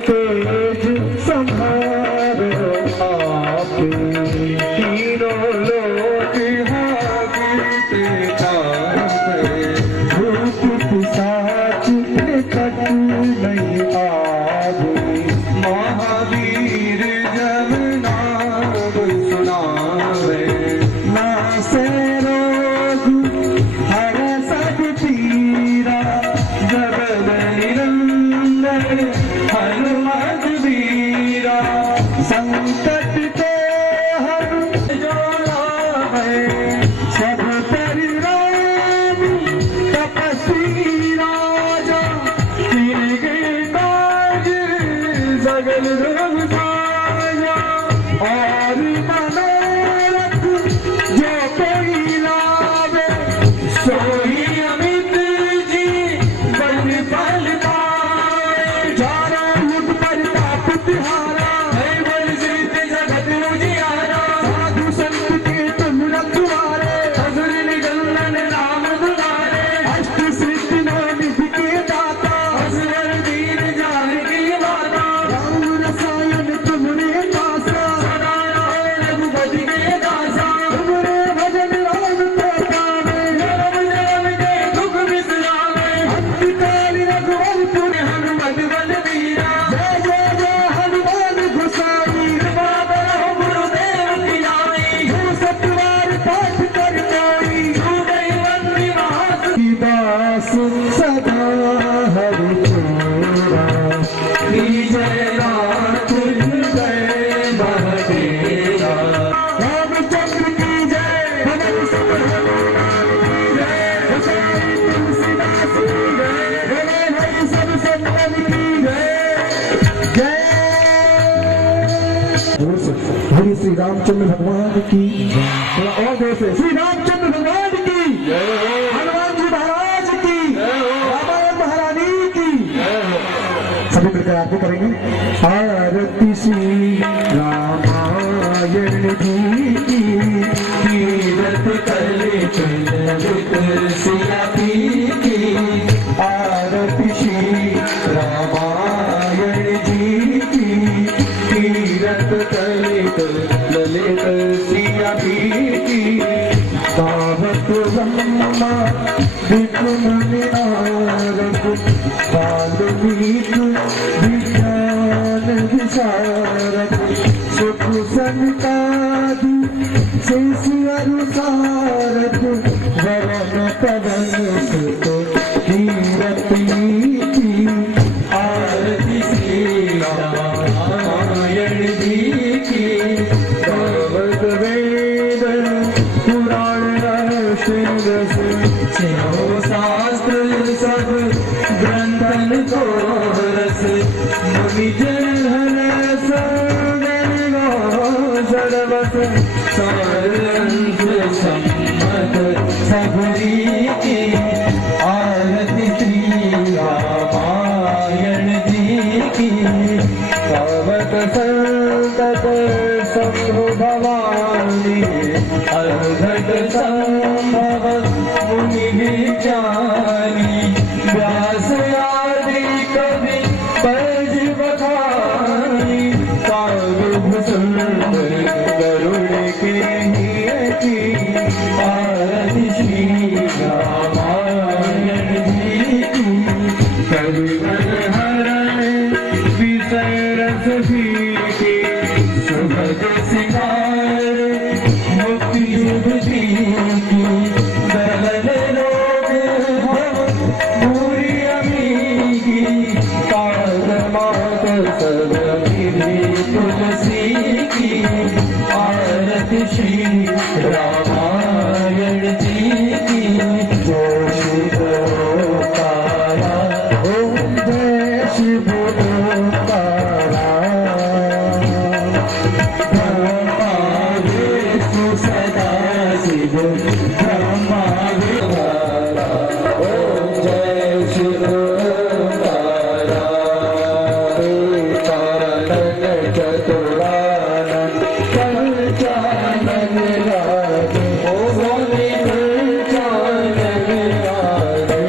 तेज संहारो आप, तीनों लोग हाथ भूत पिशाच निकट नहीं आवे, महावीर जब नाम सुनावे, नासे रोग हर सब पीरा, जगत निरंजन हनुमत वीरा, संकट को हर जोड़ा है, सब परिराम तपस्वी राजा, किए काज सगल रोग साजा, और मनोरथ जो कोई लावे, सोई अमित जी बन फल पाए, चारों युग परिताप तिहारा, है बल सिद्ध जगत उजियारा, साधु संत के तुम रखवारे, असुर निकंदन राम दुलारे, अष्ट सिद्धि नौ निधि के दाता, असवर दीन जानकी माता, राम रसायन तुमरे पासा, सदा रहो रघुपति के दासा, तुमरे भजन राम को पावे, जन्म जन्म के दुख बिसरावे, अंतकाल रघुवंश हनुमत बल वीरा, जय जय जय हनुमान गोसाई, कृपा करो गुरुदेव की नाई, जो सतवार पाठ कर कोई, छूटे बंदी महासुखी दास, सदा हरि चेरा, जय नाथ जय महादेवा, रामचंद्र की जय, पवन सुत हनुमान की जय, गोसाई तुलसीदास की जय, बोले भाई सब संतन की जय, जय। हरि श्री रामचंद्र भगवान की जय, थोड़ा और देर से श्री रामचंद्र भगवान की जय, हनुमान जी महाराज की जय, रामायण महारानी की जय। सभी मिलकर आरती करेंगे। आरती श्री रामायण जी की, तीरथ कले चलित सिया की, आरती श्री रामायण जी की, तीरथ कलित ललित सिया की, सावक ब्रह्मा विष्णु नारद, वाल्मीकि विज्ञान विशारद, सुख संतादि शेष अनुसारद, वरण पवन सुत कीरति की, आरती श्री रामायण जी की, गावत वेद पुराण रहस्य शास्त्र सब ग्रंथन को रस, मुनि जन संगन सर्वस, सारंग सम्मत सबरी की, आरती श्री रामायण जी की, पावक संतत शंभु भवानी, अर्घट संभव मुनि विज्ञानी, व्यास आदि कवि पज बखानी, काव्यभूषण गरुड़ के की, आरती श्री रामायण जी की, कवि मन हरण विषय रस भीति, सुभग सिंगार मुक्ति शुभति की, दलन लोग पूरी अमीगी, काल मात सब विधि तुलसी की, आरती श्री रामायण जी की, जय शिव तारा, ओम जय शिव तारा, ब्रह्मा विष्णु सदा शिव, ब्रह्मा विष्णु ओम जय शिव तारा, तारण चतुरानन पंचानन राधे, ओम पंचानन राधे,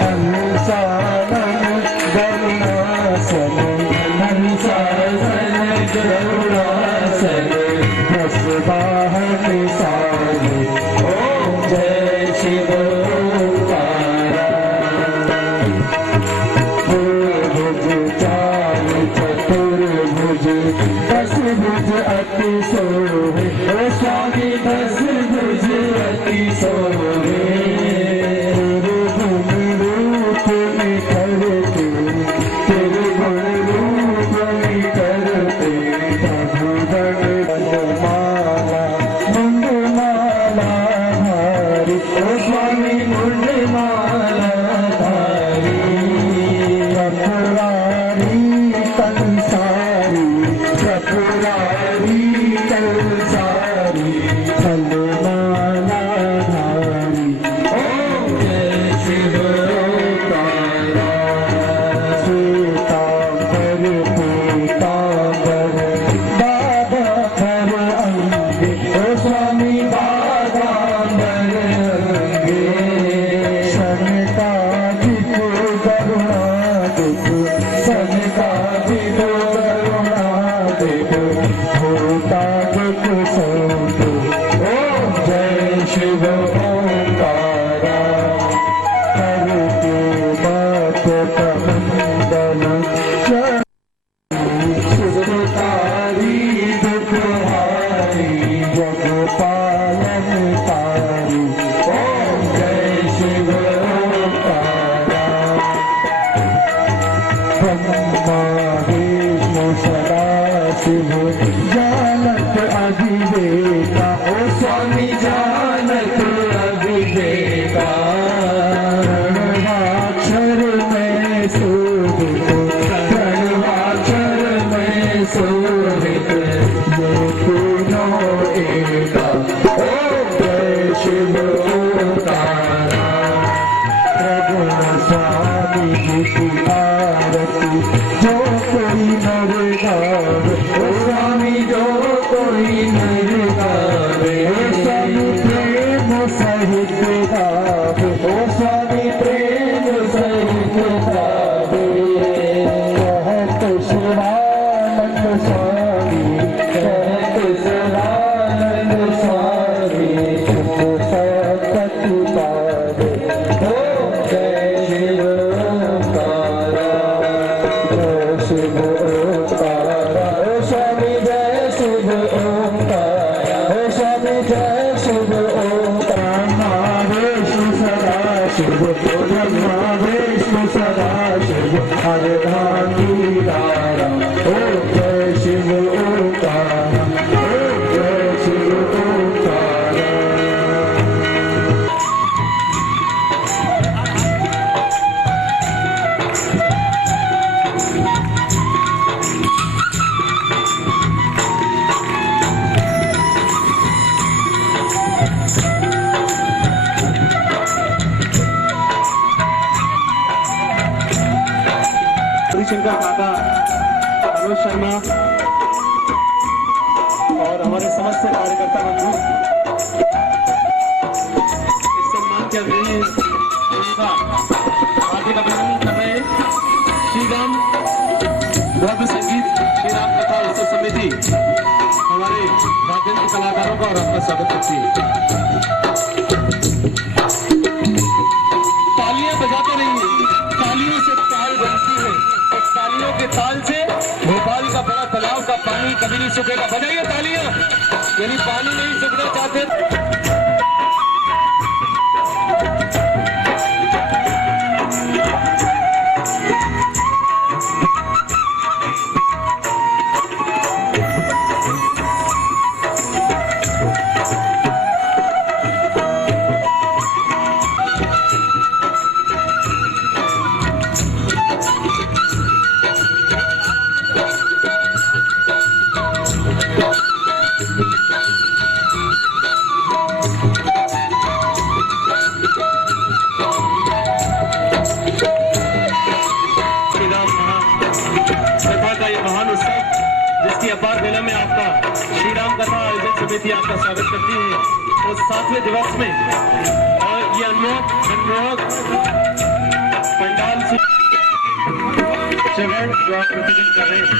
हंसानन गरुणासन करुणासन बस बाहर सारे ओम जय शिव ओंकारा भुज चार चतुर्भुज दस भुज अति सोहे ओ स्वामी दस भुज अति सोहे जानत अभिवेका ओ स्वामी जानत अभिवेका प्रणवाक्षर में शोभित प्रणवाक्षर में शोभित ये तीनों एका ओम जय शिव ओंकारा प्रभु स्वामी जी की आरती जो कोई नर गावे ओ स्वामी जो कोई नर गावे स्वामी प्रेम सहित गावे ओ स्वामी प्रेम सहित गावे कहत शिवानंद स्वामी कहत शिवानंद स्वामी सुख सकति पावे ओम जय शिव ओंकारा जय शिव ओंकारा ओ स्वामी जय शिव ओंकारा ओ स्वामी जय शिव ओंकारा विष्णु सदा शिव ब्रह्मा विष्णु सदा शिव हरे धारा ओम जय शिव ओंकारा ओम जय शिव ओंकारा शंकर काका मनोज शर्मा और हमारे समस्त कार्यकर्ता बंधु इस सम्मान के अग्रणी उनका हार्दिक अभिनंदन कर रहे हैं। श्री राम भव्य संगीत श्री राम कथा उत्सव समिति हमारे वाद्य यंत्र कलाकारों का और आपका स्वागत करती है। तालियां बजाते रहिए, तालियों से ताल बनती है, तालियों के ताल से भोपाल का बड़ा तालाब का पानी कभी नहीं सूखेगा। बजाइए तालियां, यानी पानी नहीं सूखना चाहते। जिसकी अपार बेला में आपका श्री राम कथा आयोजन समिति आपका स्वागत करती है उस 7वें दिवस में, और ये अनमोल पंडाल से जो आप प्रतिदिन कर रहे हैं।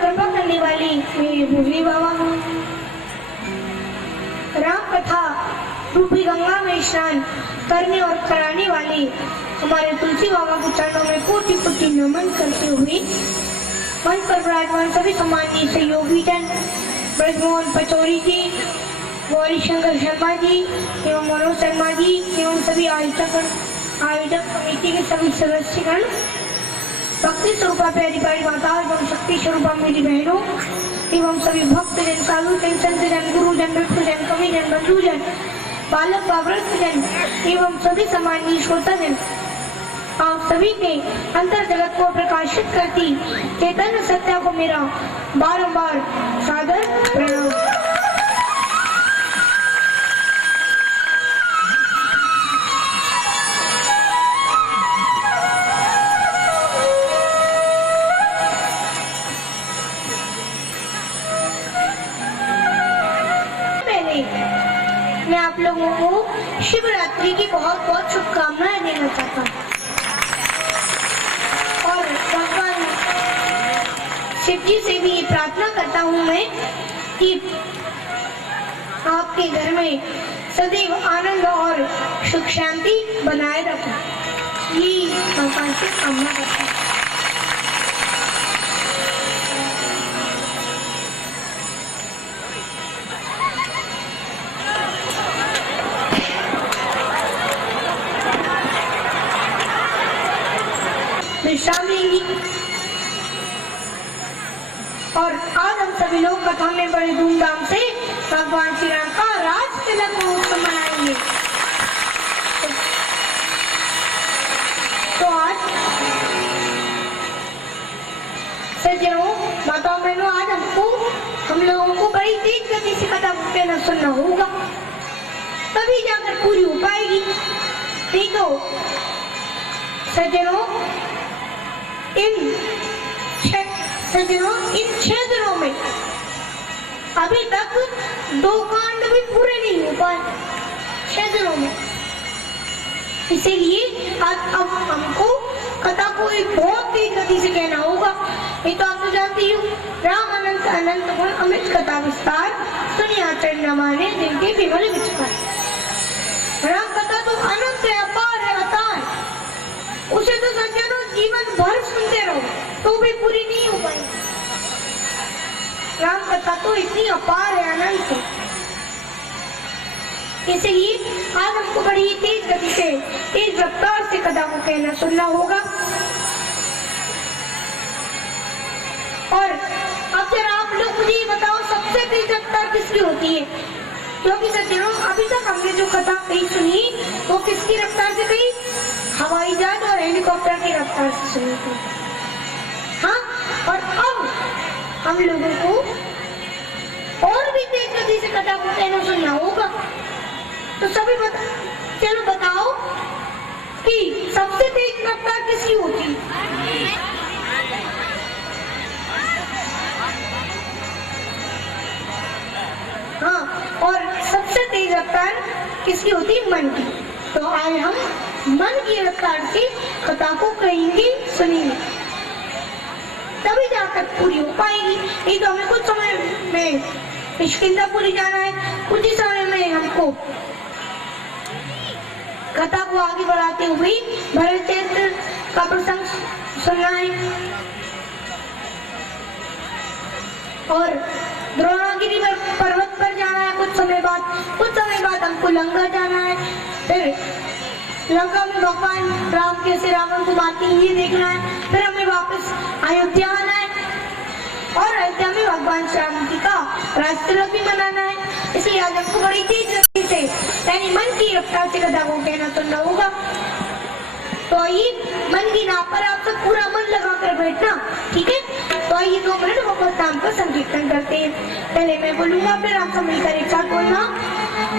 कृपा करने वाली मेरे भोले बाबा, राम कथा रूपी गंगा में स्नान करने और कराने वाले हमारे तुलसी बाबा के चरणों में कोटि कोटि नमन करते हुए मंच पर विराजमान सभी सम्माननीय सहयोगी जन, ब्रजमोहन पचौरी जी, गौरी शंकर शर्मा जी एवं मनोज शर्मा जी एवं सभी आयोजक कमेटी के सभी सदस्यगण, भक्ति स्वरूपा प्यारी प्यारी माता एवं शक्ति स्वरूपा मेरी बहनों एवं सभी भक्त जन, साधु जन, संत जन, गुरु जन, भिक्षु जन, कवि जन, बंधु जन, बालक वृद्ध जन एवं सभी सम्माननीय श्रोता जन, आप सभी के अंतर जगत को प्रकाशित करती चैतन्य सत्या को मेरा बारंबार सादर प्रणाम। मैं आप लोगों को शिवरात्रि की बहुत बहुत शुभकामनाएं देना चाहता हूँ और भगवान शिव जी से भी ये प्रार्थना करता हूँ मैं कि आपके घर में सदैव आनंद और सुख शांति बनाए रखें। ये भगवान से कामना करता हूँ। विश्राम लेंगी और आज हम सभी लोग कथा में बड़े धूमधाम से भगवान श्री राम का राज तिलक महोत्सव मनाएंगे। तो आज सज्जनों, माताओं बहनों, आज हम लोगों को बड़ी तेज गति से कथा कहना सुनना होगा, तभी जाकर पूरी हो पाएगी। नहीं तो सज्जनों, इन 6 दिनों में अभी तक 2 कांड भी पूरे नहीं हो पाए 6 दिनों में। इसीलिए आज अब हमको कथा को एक बहुत तेज गति से कहना होगा। ये तो आप तो जानती हो, राम अनंत अनंत गुण अमृत कथा विस्तार सुनिए आचार्य हमारे दिल के विमल विचार। राम कथा तो अनंत है, अपार है, अतार है। उसे तो सज्जनों जीवन भर सुनते रहो तो भी पूरी नहीं हो पाएगी। राम कथा तो इतनी अपार है, अनंत है। इसलिए आज हमको बड़ी तेज गति से, तेज रफ्तार से कथा को कहना सुनना होगा। और अब जरा आप लोग मुझे ये बताओ, सबसे तेज रफ्तार किसकी होती है? क्योंकि सज्जनों, अभी तक हमने जो कथा कही सुनी वो किसकी रफ्तार से कही? हवाई जहाज और हेलीकॉप्टर की रफ्तार से सुनी थी। हाँ, और अब हम लोगों को और भी तेज गति से कथा को कहना सुनना होगा। तो सभी चलो बताओ कि सबसे तेज रफ्तार किसकी होती? हाँ, और सबसे तेज रफ्तार किसकी होती? मन की। तो आज हम मन की रफ्तार से कथा को कहेंगे, सुनेंगे, तभी जाकर पूरी हो पाएगी। नहीं तो हमें कुछ समय में किष्किंधापुरी जाना है, कुछ ही समय में हमको कथा को आगे बढ़ाते हुए भरत चरित्र का प्रसंग सुनना है और द्रोणागिरी पर्वत पर जाना है। कुछ समय बाद हमको लंका जाना है, फिर लंका में भगवान राम कैसे रावण को मारते हैं ये देखना है, फिर हमें वापस अयोध्या आना है और अयोध्या में भगवान श्री राम जी का राज तिलक भी मनाना है। इसलिए आज हमको बड़ी तेज गति से यानी मन की रफ्तार से कथा को कहना सुनना होगा। तो आइए, मन की नाव पर आप सब पूरा मन लगा कर बैठना, ठीक है? तो आइए 2 मिनट भगवत नाम का संकीर्तन करते हैं। पहले मैं बोलूंगा, फिर आप सब मिलकर एक साथ बोलना।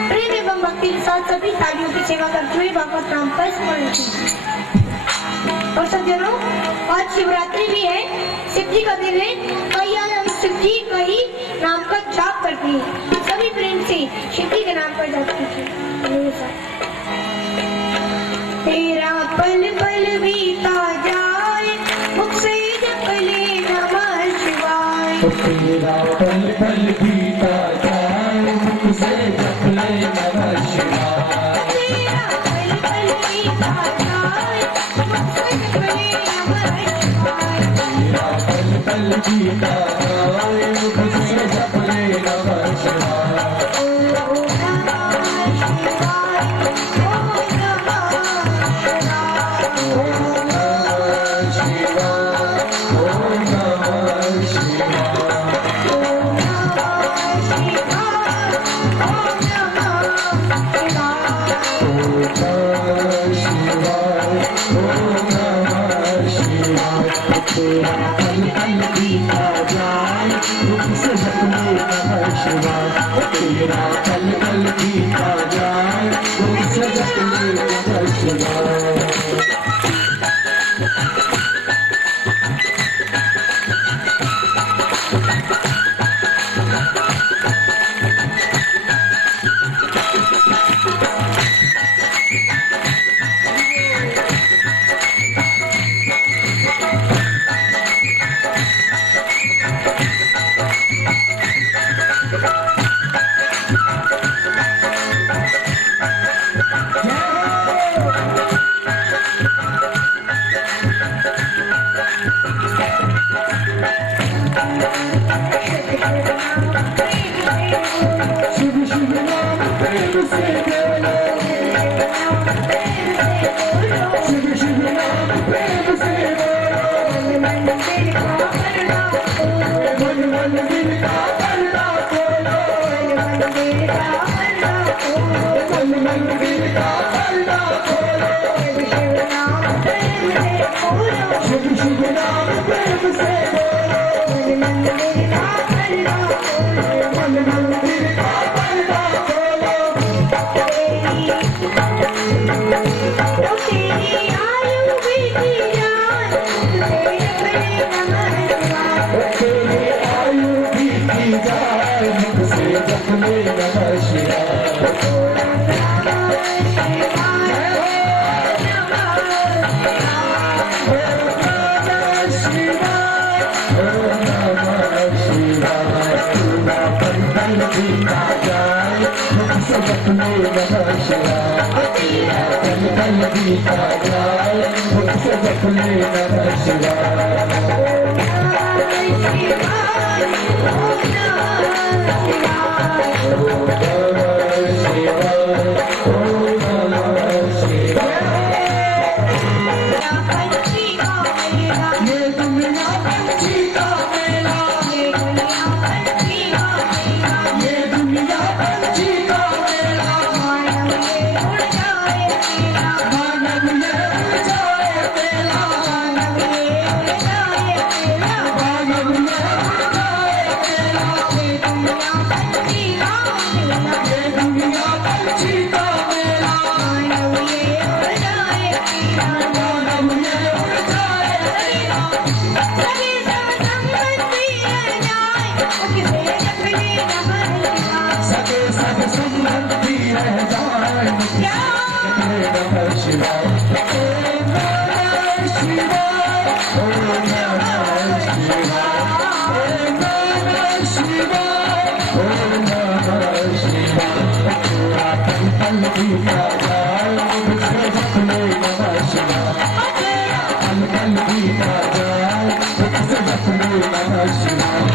प्रेम एवं भक्ति के साथ सभी तालियों की सेवा करते हुए भगवत नाम का स्मरण कीजिए। और सज्जनों, आज शिवरात्रि भी है, शिव जी का दिन है। कई आज हम शिव जी का ही नाम का जाप करते हैं। सभी प्रेम से शिव जी के नाम पर जाप कीजिए। तेरा पल पल बीता जाए, मुख से जप ले नमः शिवाय। तेरा पल पल बीता जाए मुख से जप ले नमः शिवाय। तेरा पल पल बीता जाए मुझसे जप ले नमः शिवाय। तेरा पल पल बीता जाए मुख से जप ले नमः शिवाय। ओम नमः शिवाय। ओम नमः शिवाय। ओम नमः शिवाय। ओम नमः शिवाय। ओम नमः शिवाय। ओम नमः शिवाय। तेरा पल पल बीता जाए मुख से जप ले नमः शिवाय। तेरा पल पल बीता जाए मुख से जप ले नमः शिवाय। शिव शिव नाम प्रेम से बोलो। शिव शिव नाम प्रेम से बोलो। मन मन दिल का पलड़ा खोलो। मन मन दिल का पलड़ा खोलो। मन मन दिल का पलड़ा खोलो। मन मन दिल का पलड़ा खोलो। शिव नाम प्रेम से बोलो। शिव शिव नाम प्रेम से बोलो। मन मन दिल का पलड़ा खोलो। मन मन दिल का पलड़ा खोलो। तेरी आयु बीती जाए मुझसे जप ले नमः शिवाय। तेरी आयु बीती जाए मुख से जप ले नमः शिवाय। ओम नमः शिवाय। ओम नमः शिवाय। तेरा पल पल बीता जाए मुख से जप ले नमः शिवाय। तेरा पल पल बीता जाए मुख से जप ले नमः शिवाय। ये दुनिया पंछी का मेला। ये दुनिया पंछी का मेला। मानव ये उड़ जाए मेला। मानव ये उड़ जाए मेला। ये दुनिया पंछी का मेला। ये दुनिया पंछी का मेला। मानव ये उड़ जाए मेला। सगे सब संबंधी रह जाए मुख से जप ले नमः शिवाय। ओम नमः शिवाय। ओम नमः शिवाय। ओम नमः शिवाय। ओम नमः शिवाय। तेरा पल पल बीता जाए मुख से जप ले नमः शिवाय। तेरा पल पल बीता जाए मुख से जप ले नमः शिवाय।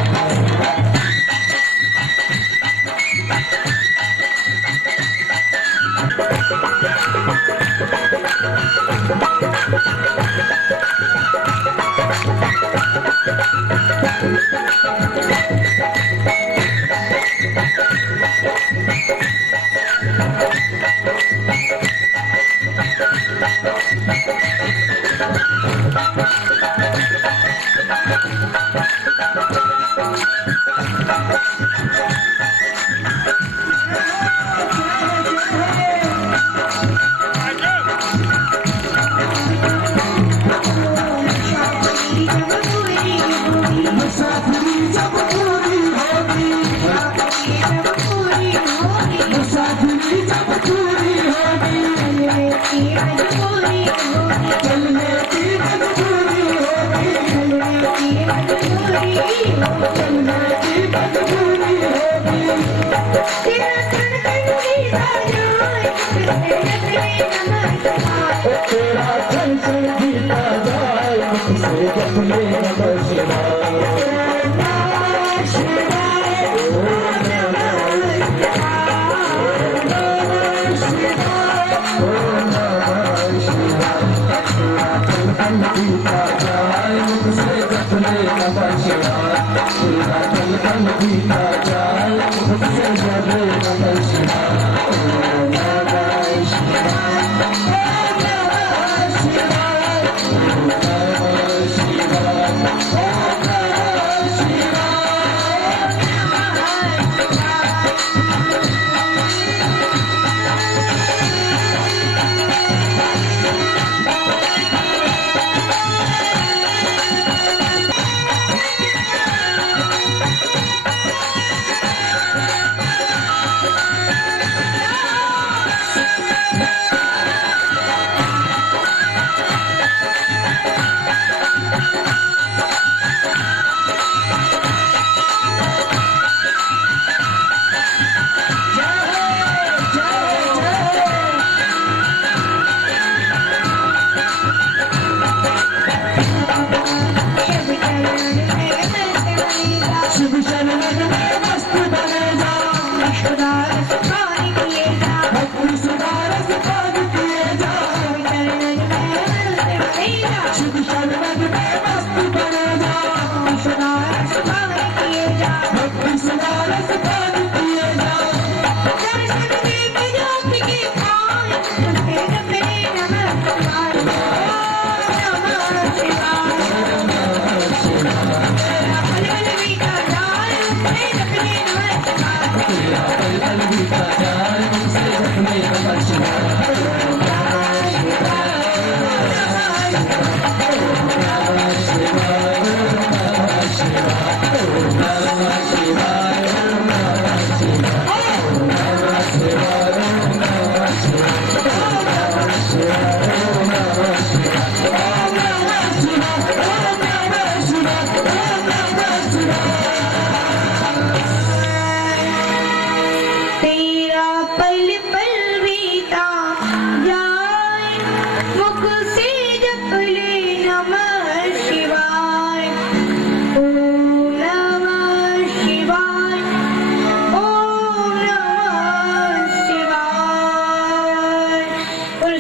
मजबूरी होगी।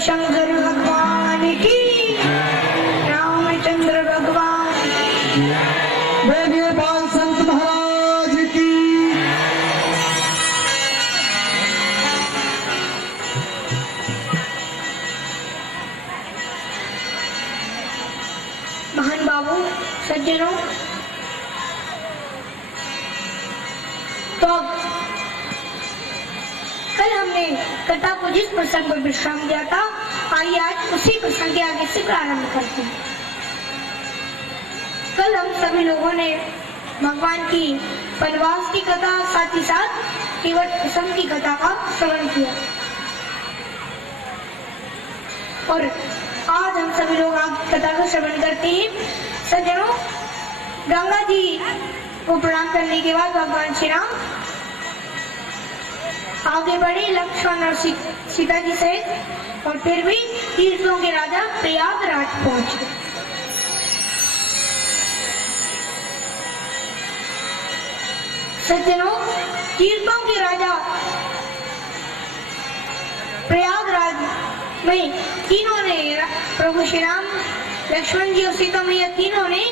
शंकर भगवान की, रामचंद्र भगवान की, वेदपाल संत महाराज की। महान बाबू सज्जनों, तो कल हमने कथा को जिस प्रसंग पर विश्राम दिया था, आइए आज उसी प्रसंग के आगे से प्रारंभ करते हैं। कल हम सभी लोगों ने भगवान की वनवास की कथा, साथ ही साथ केवट प्रसंग की कथा का श्रवण किया, और आज हम सभी लोग कथा का श्रवण करते हैं। सज्जनों, गंगा जी को प्रणाम करने के बाद भगवान श्री राम आगे बढ़े लक्ष्मण और सीता जी से, और फिर भी तीर्थों के राजा प्रयागराज पहुंचे। सज्जनों, तीर्थों के राजा प्रयागराज में तीनों ने, प्रभु श्री राम, लक्ष्मण जी और सीता मैया तीनों ने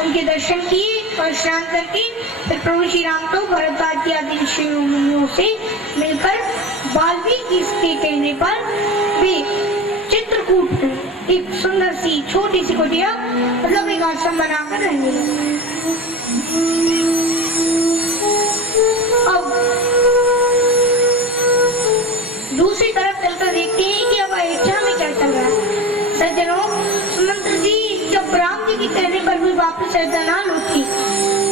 उनके दर्शन किए और स्नान करके फिर प्रभु श्री राम तो भरद्वाज जी आदि ऋषियों से मिलकर वाल्मीकि के कहने पर वे चित्रकूट में एक सुंदर सी छोटी सी कुटिया, मतलब एक आश्रम बनाकर रहने लगे। अब दूसरी तरफ चलकर देखते हैं कि अब अयोध्या में क्या चल रहा है। सज्जनों, सुमंत्र जी जब राम जी के कहने पर भी वापस अयोध्या ना लौटी,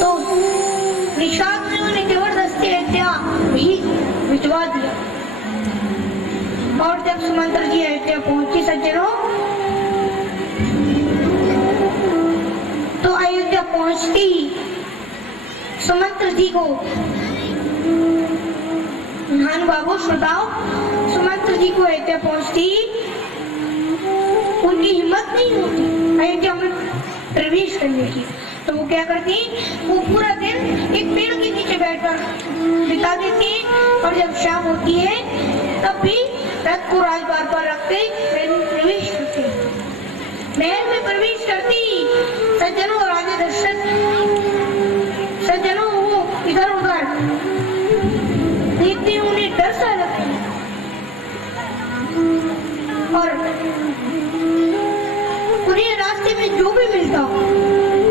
तो निषाद ने उन्हें जबरदस्ती अयोध्या भी भिजवा दिया। और जब सुमंत्र जी अयोध्या पहुंची सज्जनों, तो अयोध्या पहुंचती ही सुमंत्र जी को, महान बाबू श्रोताओ, सुमंत्र जी को अयोध्या पहुंचती उनकी हिम्मत नहीं होती। अयोध्या में प्रवेश करने की। तो वो क्या करती, वो पूरा दिन एक पेड़ के नीचे बैठकर बिता देती, और जब शाम होती है तब भी रथ को राजद्वार पर रखते प्रवेश करती, महल में प्रवेश करती। सज्जनों, राजा दशरथ सज्जनों वो इधर उधर देखते उन्हें डर सा लगता, और उन्हें रास्ते में जो भी मिलता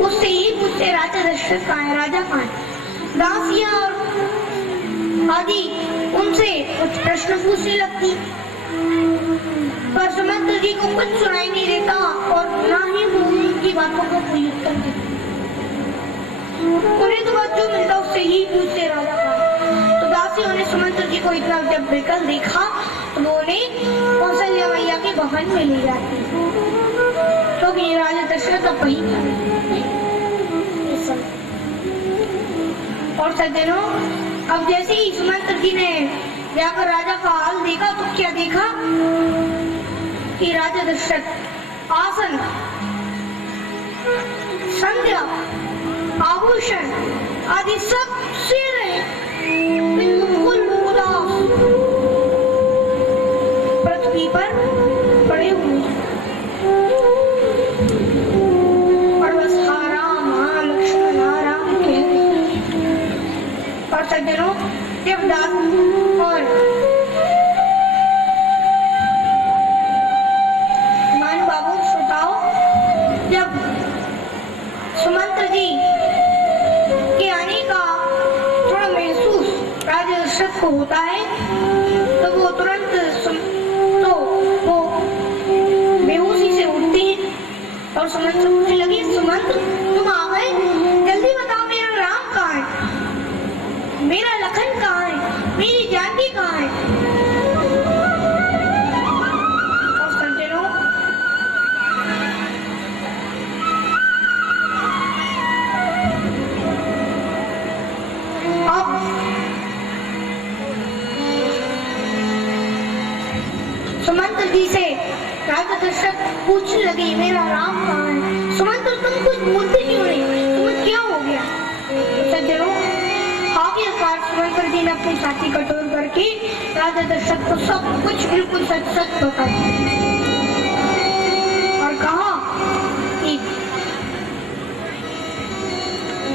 उससे ही पूछते राजा दशरथ कहाँ है, राजा कहाँ है। दासियां और आदि उनसे कुछ प्रश्न पूछने लगती, पर सुमंत्र जी को कुछ सुनाई नहीं देता और ना ही वो उनकी बातों को कोई उत्तर देता। उन्हें तो बात जो मिलता उससे ही पूछते राजा कहाँ है। तो दासियों ने सुमंत्र जी को इतना जब बेकल देखा तो वो उन्हें कौशल्या मैया के भवन में ले जाती, तो ये राजा दशरथ अब वही था। और सज्जनों, अब जैसे ही सुमंत्र जी ने जाकर राजा का हाल देखा तो क्या देखा कि राजा दशरथ आसन, संध्या, आभूषण आदि सब से रहे, बिल्कुल उदास पृथ्वी पर पड़े हुए, और बस राम लक्ष्मण राम कहते। और सज्जनों, देवदास और मान बाबू श्रोताओ, जब सुमंत्र जी के आने का थोड़ा महसूस राजा दशरथ को होता है तो वो तुरंत वो बेहोशी से उठती है और सुमंत्र पूछने लगी, सुमंत्र तुम आ गए, जल्दी बताओ मेरा राम कहाँ है, मेरा लखन कहाँ है, मेरी जानकी कहाँ है। और सज्जनों, अब सुमंत्र जी से राजा दशरथ पूछने लगी, मेरा राम कहाँ है। सुमंत्र तुम कुछ बोलते क्यों नहीं, तुम्हें क्या हो गया। सज्जनों, आखिरकार सुमंत्र जी ने अपनी छाती कठोर करके राजा दशरथ को सब कुछ बिल्कुल सच सच बता दिया और कहा कि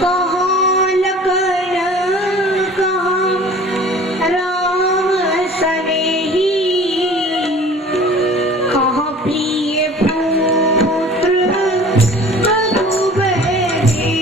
कहाँ लखन कहाँ राम सनेही, कहाँ प्रिय पुत्र बधू बहनी,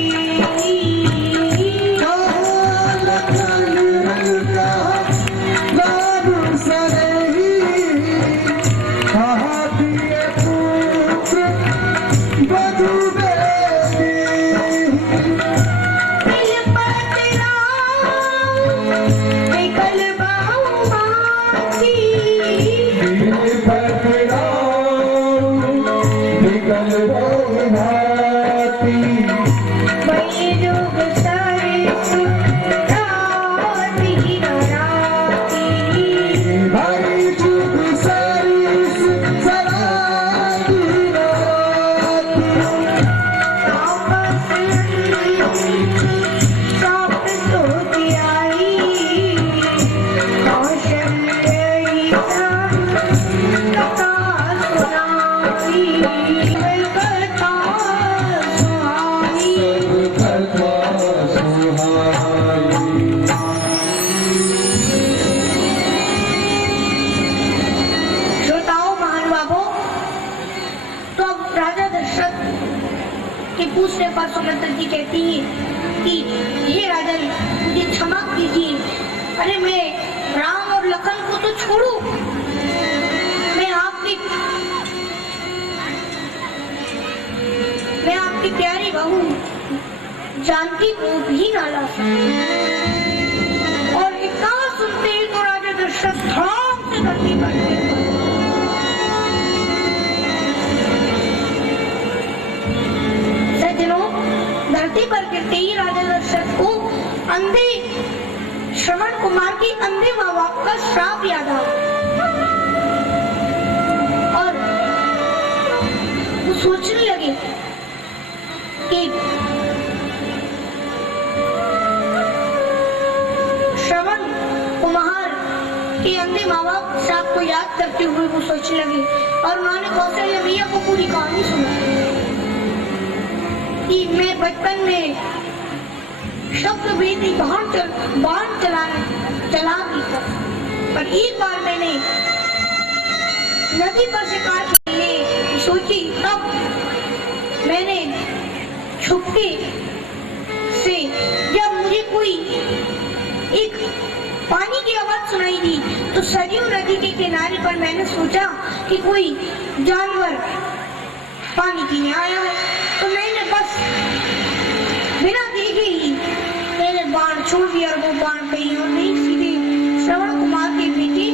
पूछने पर सुमंत्र जी कहती है कि हे राजन, मुझे क्षमा कीजिए, अरे मैं राम और लखन को तो छोड़ू, मैं आपकी प्यारी बहू जानकी को भी ना ला सकती। और इतना सुनते ही तो राजा दशरथ धड़ाम से धरती पर गिर पड़े। धरती पर गिरते ही राजा दशरथ को अंधे श्रवण कुमार की अंधे माँ बाप का श्राप याद आ, और वो सोचने लगे कि श्रवण कुमार के अंधे माँ बाप साहब को याद करते हुए वो सोचने लगे और उन्होंने कौशल्या मैया को पूरी कहानी सुनाई कि मैं बचपन में शब्द भेदी बाण चला की था, पर एक बार मैंने नदी पर शिकार करने की सोची, तब मैंने छुपके से जब मुझे कोई एक पानी की आवाज सुनाई दी तो सरयू नदी के किनारे पर मैंने सोचा कि कोई जानवर पानी पीने आया है, तो मैंने बस बिना देखे ही मैंने बाण छोड़ दिया और वो बाण कहीं और नहीं सीधे श्रवण कुमार के बेटे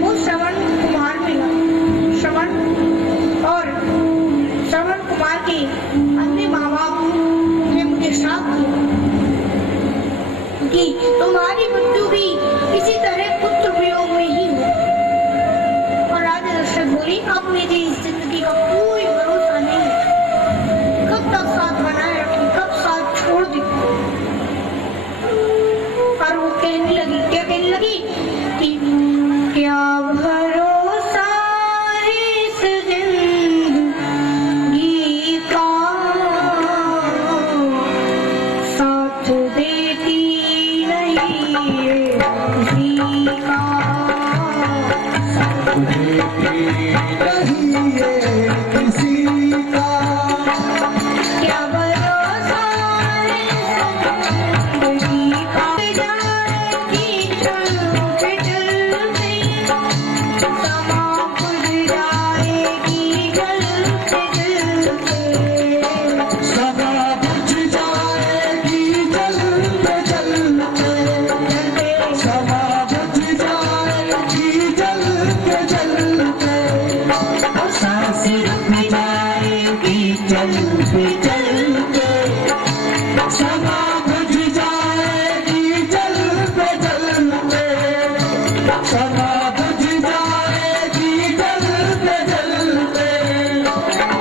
वो श्रवण कुमार में लगा। श्रवण कुमार के अन्य माँ बाप ने मुझे श्राप दिया कि तुम्हारी मृत्यु भी इसी तरह पुत्र वियोग में ही हो। और राजा दशरथ बोली, अब मेरी इस जिंदगी का कोई भरोसा नहीं, कब तक साथ बनाए रखें, कब साथ छोड़ दे। और वो कहने लगी, क्या कहने लगी कि क्या भरोसा है इस जिंदगी का, साथ देती नहीं है किसी का, साथ देती नहीं है किसी का, क्या भरोसा है इस जिंदगी का, जाएगी चलते चलते, समा खुद जाएगी जलते जलते, समा बुझ जाएगी जलते जलते, समा बुझ जाएगी जलते जलते, सांस रुक जाएगी चलते चलते, समा बुझ जाएगी जलते जलते, समा बुझ जाएगी जलते जलते,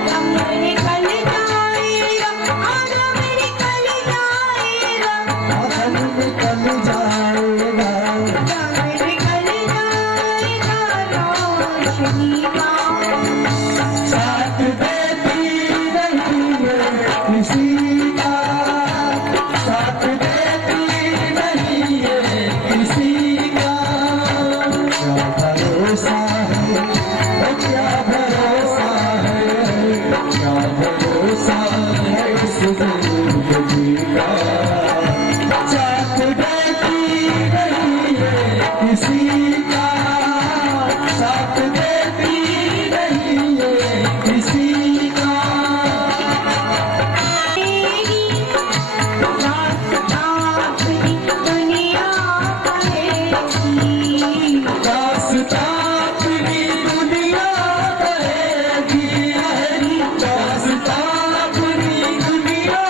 दम निकल जाएगा, आदम निकल जाएगा, आदम निकल जाएगा, दम निकल जाएगा रोशनी का, साथ देती नहीं है किसी का, साथ देती नहीं है किसी का, क्या भरोसा है, क्या भरोसा है, क्या भरोसा है इस जिंदगी का, साथ देती नहीं है किसी का, साथ देती नहीं है किसी का, रास्ता अपनी दुनिया करेगी, रास्ता अपनी दुनिया कहेगी, रास्ता अपनी दुनिया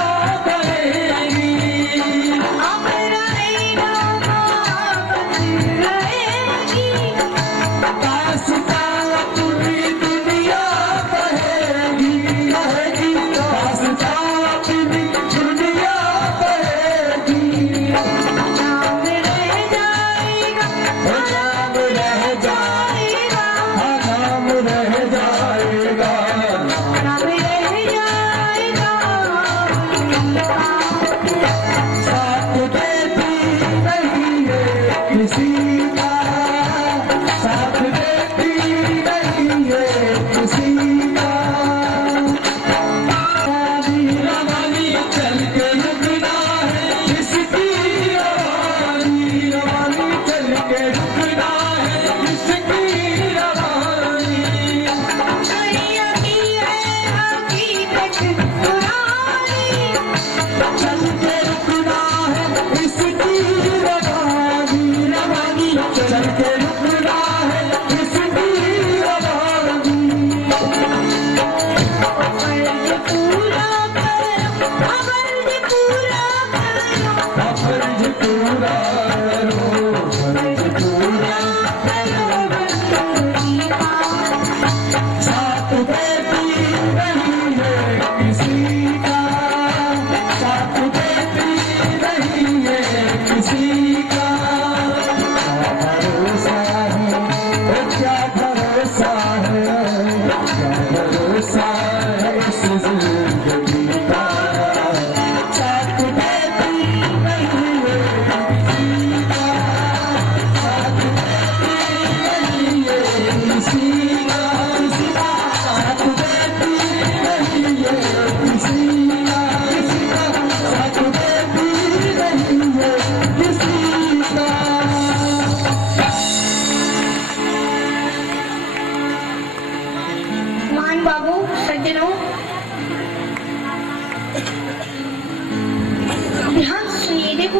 ध्यान से सुनिए। देखो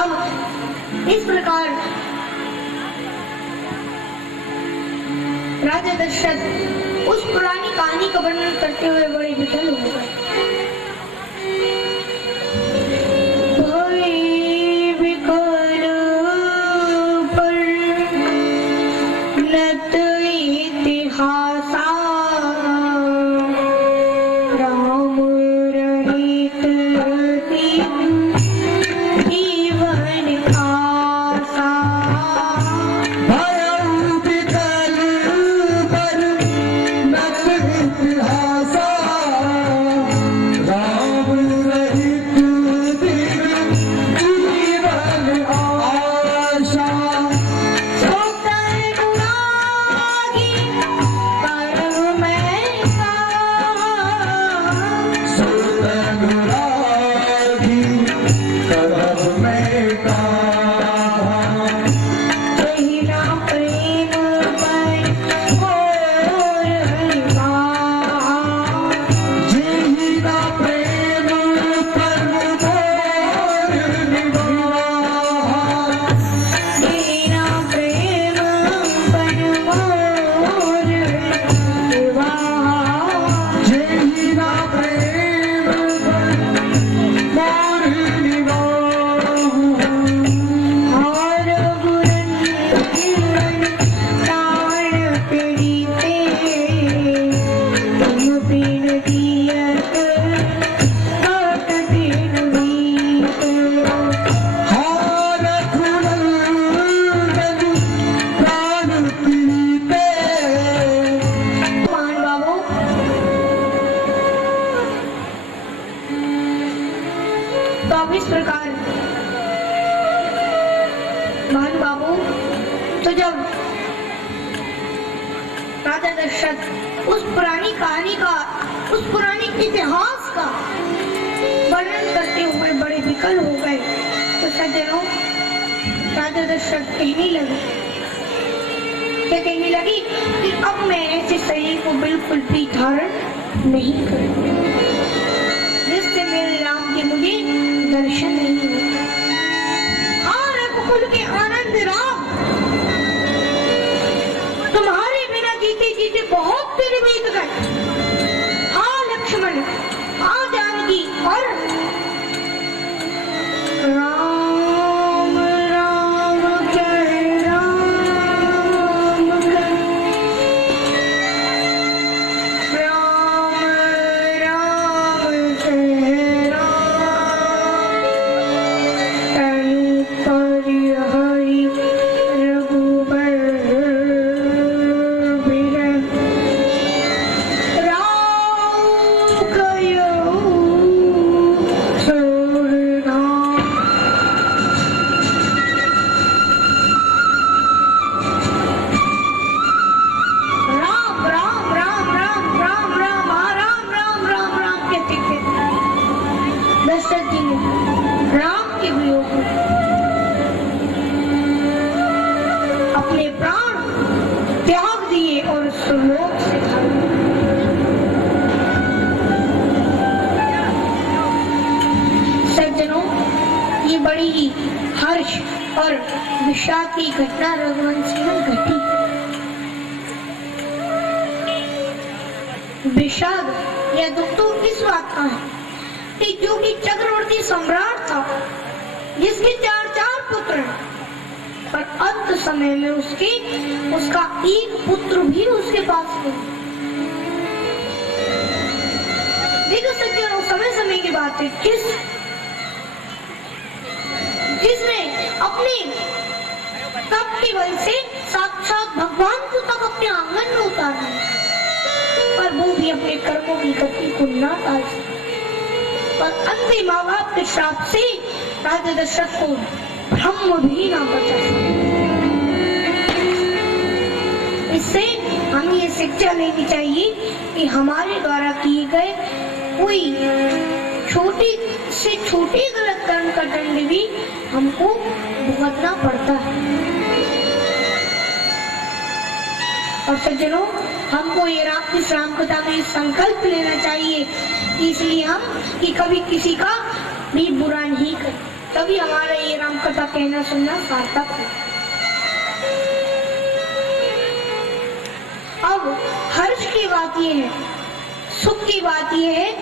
अब इस प्रकार राजा दशरथ उस पुरानी कहानी का वर्णन करते हुए बड़े विकल हो गए। इस प्रकार महान बाबू, तो जब राजा दशरथ उस पुरानी कहानी का, उस पुरानी इतिहास का वर्णन करते हुए बड़े विकल हो गए, तो सज्जनों राजा दशरथ कहने लगे, क्या कहने लगी कि अब मैं ऐसे शरीर को बिल्कुल भी धारण नहीं करूंगा जिससे मेरे राम के मुझे दर्शन नहीं होता। हाँ रघुकुल के आनंद राम, तुम्हारे बिना जीते जीते बहुत दिन बीत गए। हाँ लक्ष्मण, हाँ जानकी, और राम राम जय राम राम राम जय राम तनु परिहरि रघुबर बिरह राम कयो सोरधाम। राम राम राम राम राम राम राम राम राम राम कहते कहते दशरथ जी ने राम के वियोग में अपने प्राण त्याग दिए और सुलोक से भागे। सज्जनों, ये बड़ी ही हर्ष और विषाद की घटना रघुवंश में घटी। विषाद या दुख तो इस बात का है कि जो कि चक्रवर्ती सम्राट था, जिसके चार चार पुत्र हैं, पर अंत समय में उसका एक पुत्र भी उसके पास नहीं। देखो सज्जनों, समय समय की बात है, जिसने अपने तप के बल से साक्षात भगवान को तक अपने आंगन में उतारा, पर वो भी अपने कर्मों की गति को ना टाल सका। पर अंधे माँ बाप के श्राप से राजा दशरथ को ब्रह्म भी ना बचा सका। इससे हमें ये शिक्षा लेनी चाहिए कि हमारे द्वारा किए गए कोई छोटी से छोटी गलत कर्म का दंड भी हमको भुगतना पड़ता है। और सज्जनों, हमको ये राम की श्राम कथा में संकल्प लेना चाहिए इसलिए हम कि कभी किसी का भी बुरा नहीं करें, तभी हमारा ये राम कथा कहना सुनना सार्थक है। अब हर्ष की बात ये है, सुख की बात ये है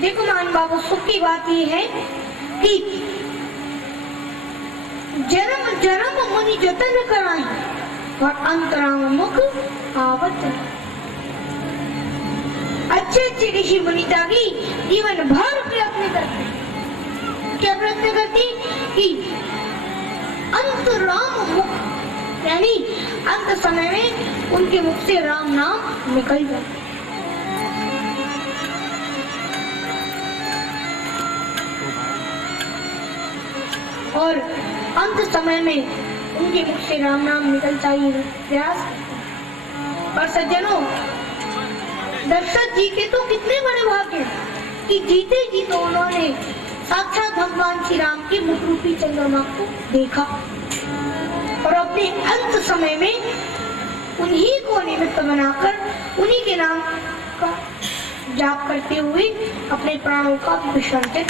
देखो मान बाबू, सुख की बात ये है कि जन्म जन्म मुनि जतन कराए और अंतराम मुख आवत। अच्छे अच्छे ऋषि मुनि त्यागी जीवन भर प्रयत्न करते, क्या प्रयत्न करती कि अंतराम मुख यानी अंत समय में उनके मुख से राम नाम निकल जाए। और अंत समय में उनके मुख से राम नाम निकल चाहिए प्रयास। और सज्जनों, दशरथ जी के तो कितने बड़े भाग्य कि जीते जी तो उन्होंने साक्षात भगवान श्री राम के मुख रूपी चंद्रमा को देखा और अपने अंत समय में उन्हीं को निमित्त बनाकर उन्हीं के नाम का जाप करते हुए अपने प्राणों का विसर्जन।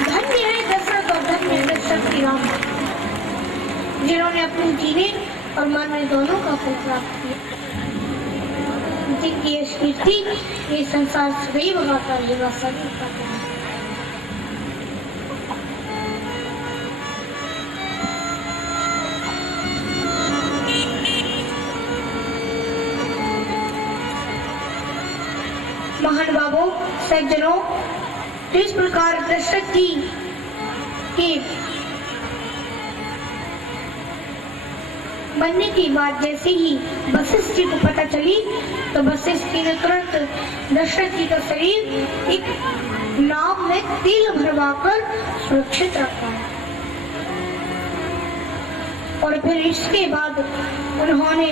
धन्य है दशरथ और धन्य है दशरथ श्री राम, जिन्होंने अपने जीने और मरने दोनों का फल प्राप्त किया। जिनकी ये कीर्ति ये संसार सदैव गाता रहेगा, सदैव गाता रहेगा। महान बाबू सज्जनों, इस प्रकार दशरथ जी के बनने की बात जैसे ही वशिष्ठ जी को पता चली तो वशिष्ठ जी ने तुरंत दशरथ जी का शरीर एक नाव में तेल भरवाकर सुरक्षित रखा और फिर इसके बाद उन्होंने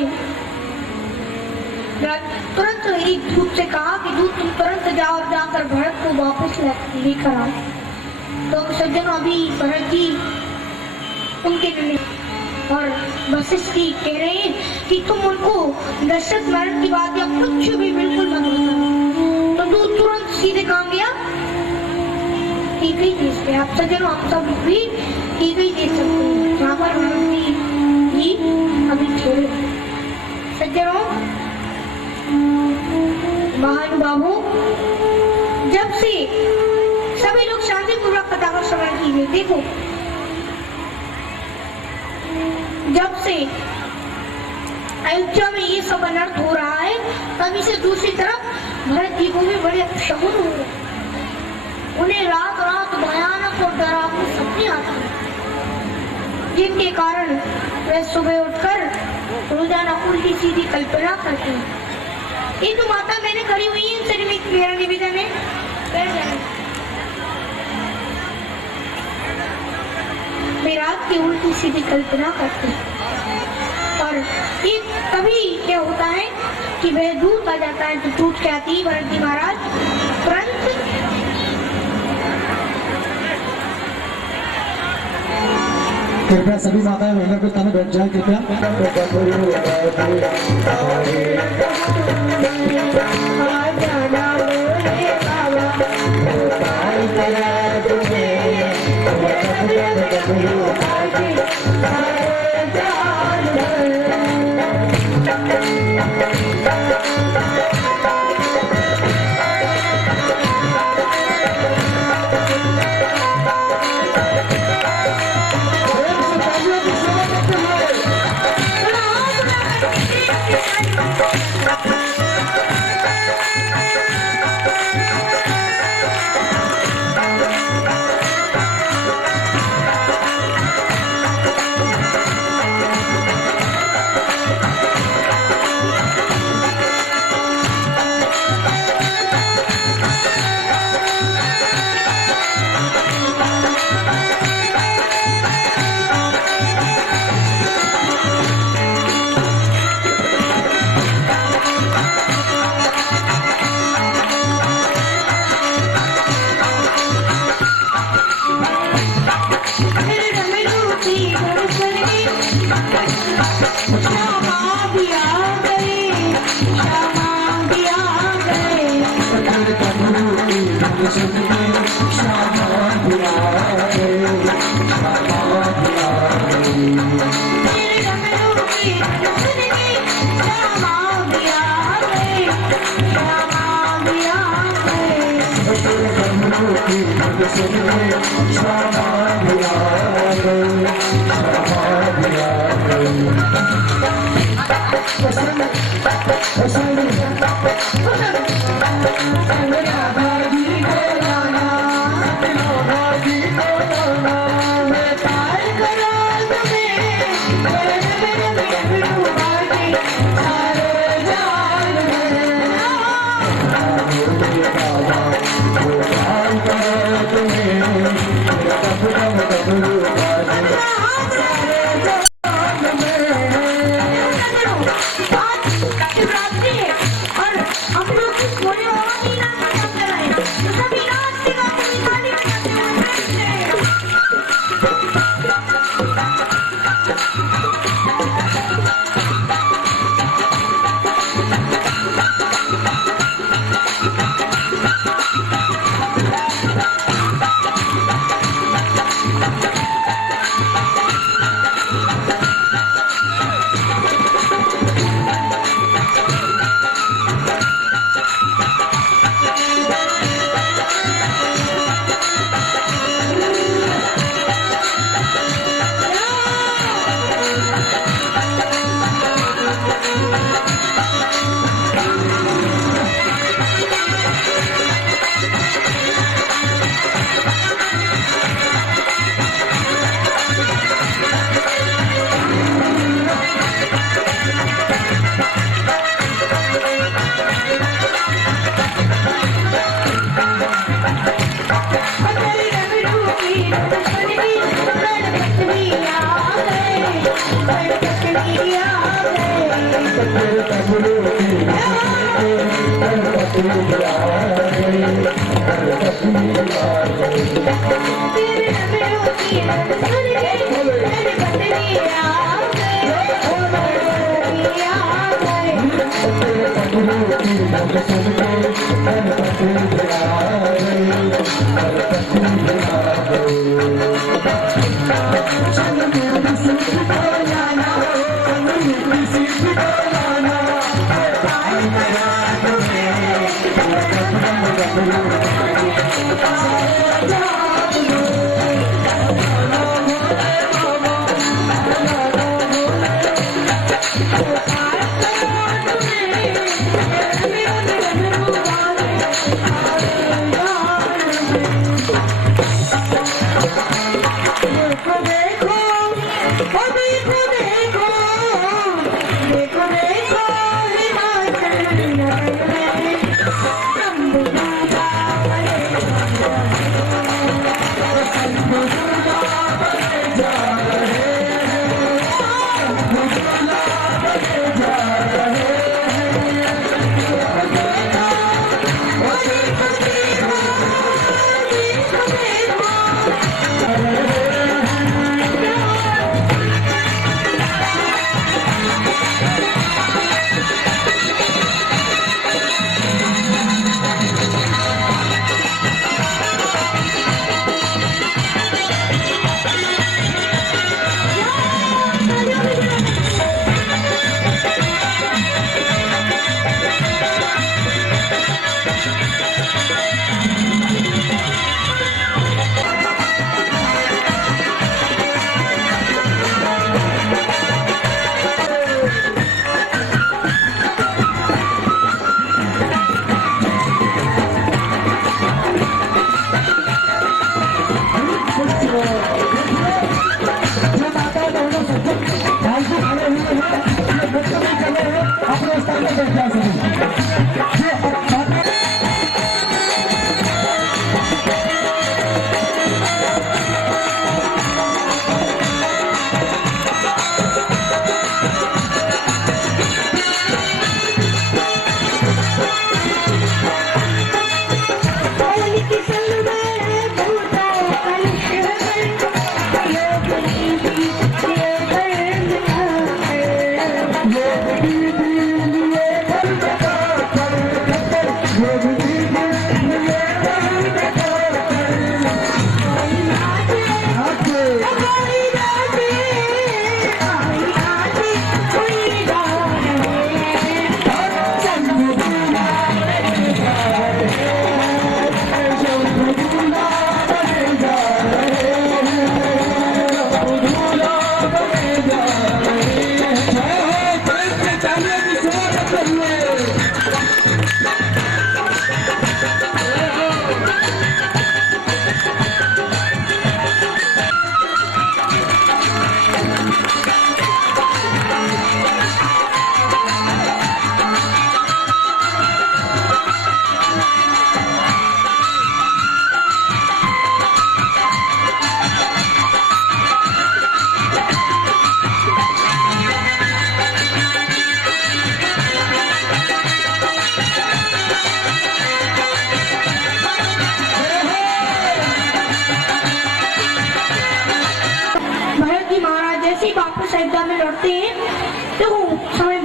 तुरंत एक दूत से कहा कि दूत तुम तुरंत जाओ और जाकर भरत को वापस लेकर आओ। तो सज्जनों, अभी भरत जी उनके और वशिष्ठ जी कह रहे हैं कि तुम उनको दशरथ मरण की बात या कुछ भी बिल्कुल मत बताना। तो दूत तुरंत सीधे कहाँ गया, ठीक ही देश पे। आप सज्जनों, आप सब भी ठीक ही देख सकते हैं जहाँ पर भरत जी अभी ठहरे। सज्जनों महानुभावों, जब से सभी लोग शांतिपूर्वक कथा का श्रवण कीजिए। देखो, जब से अयोध्या में ये सब अनर्थ हो रहा है, तभी से दूसरी तरफ भरत जी को भी बड़े अपशगुन हो रहे, उन्हें रात रात भयानक और डरावने सपने आते हैं, जिनके कारण वे सुबह उठकर रोजाना उल्टी सीधी कल्पना करते हैं। ये तो माता मैंने खड़ी हुई है, इनसे मेरा निवेदन है, वे रात की उल्टी सीधी कल्पना करते हैं। और ये तभी क्या होता है कि वह दूत आ जाता है तो टूट के आती भरत जी महाराज तुरंत कृपया सभी माताएं महिला के स्थान बैठ जाएं कृपया।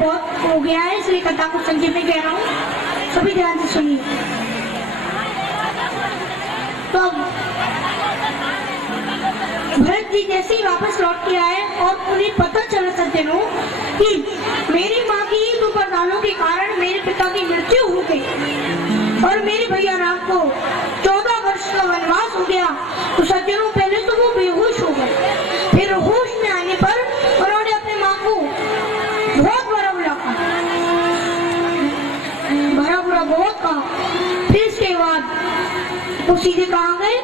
बहुत हो गया है, इसलिए कथा को संक्षेप में कह रहा हूँ, सभी ध्यान से सुनिए। तो भरत जी जैसे ही वापस लौट के आए और उन्हें पता चला सज्जनों कि मेरी माँ की इन वरदानों के कारण मेरे पिता की मृत्यु हो गई और मेरे भैया राम को 14 वर्ष का वनवास हो गया, तो सज्जनों पहले तो वो बेहोश हो गए, फिर होश में आने पर उन्होंने अपनी माँ को बहुत बुरा बहुत कहा। फिर इसके बाद वो सीधे कहाँ गए,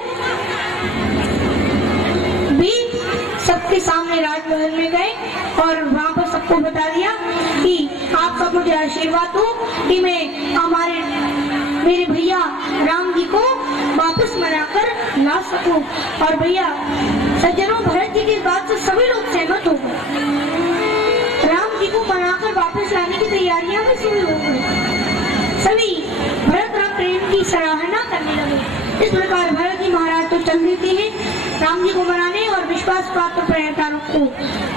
भी सबके सामने राजमहल में गए और वहां पर सबको बता दिया कि आप सब मुझे आशीर्वाद दो कि मैं मेरे भैया राम जी को वापस मनाकर ला सकूं। और भैया सज्जनों, भरत जी की बात से सभी लोग सहमत हो गए, राम जी को मनाकर वापस लाने की तैयारियां भी शुरू हो गई। सभी भरत राम प्रेम की सराहना करने लगे। इस प्रकार भरत जी महाराज तो चल देते हैं राम जी को मनाने और विश्वास पात्र पहरेदारों को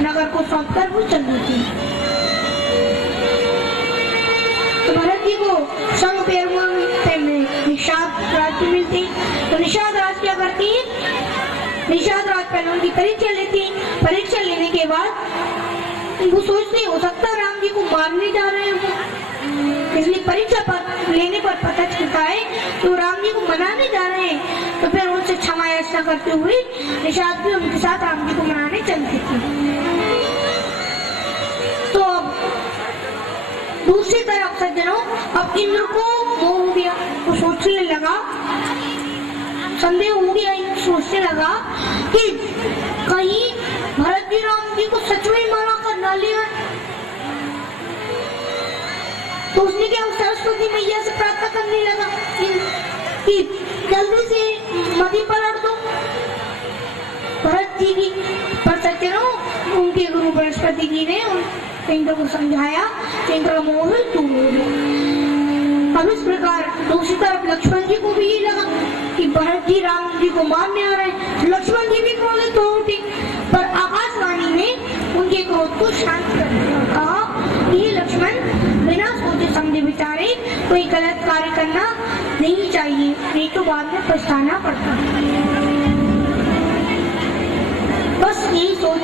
नगर को सौंपकर वो चल देते हैं। तो भरत जी को निषाद राज मिलती, तो निषाद राज क्या करती है, निषाद राज पहले उनकी परीक्षा लेती, परीक्षा लेने के बाद वो सोचते हो सकता है राम जी को मारने जा रहे हैं, इसलिए परीक्षा पर लेने पर पता चलता है तो राम जी को मनाने जा रहे हैं। तो फिर उनसे क्षमा याचना करते हुए निषाद भी उनके साथ राम जी को मनाने चलती थी। तो अब दूसरी तरफ सज्जनों, अब इंद्र को मोह हो गया, वो सोचने लगा, संदेह हो गया, सोचने लगा कि कहीं भरत जी राम जी को सच में मारा कर ना लिया। तो उसने क्या, सरस्वती मैया से प्रार्थना करने लगा कि जल्दी से मदी पलट दो भरत जी की। पर सज्जनों, उनके गुरु बृहस्पति जी ने इंद्र को समझाया, इंद्र का मोह दूर हो गया। अब इस प्रकार दूसरी तरफ लक्ष्मण जी को भी ये लगा कि भरत जी राम जी को मारने आ रहे हैं। लक्ष्मण जी भी क्रोधित हो उठे, पर आकाशवाणी ने उनके क्रोध को शांत कर दिया और कहा, ये लक्ष्मण, बिना सोचे समझे विचारे कोई गलत कार्य करना नहीं चाहिए, नहीं तो बाद में पछताना पड़ता है। बस यही सोच,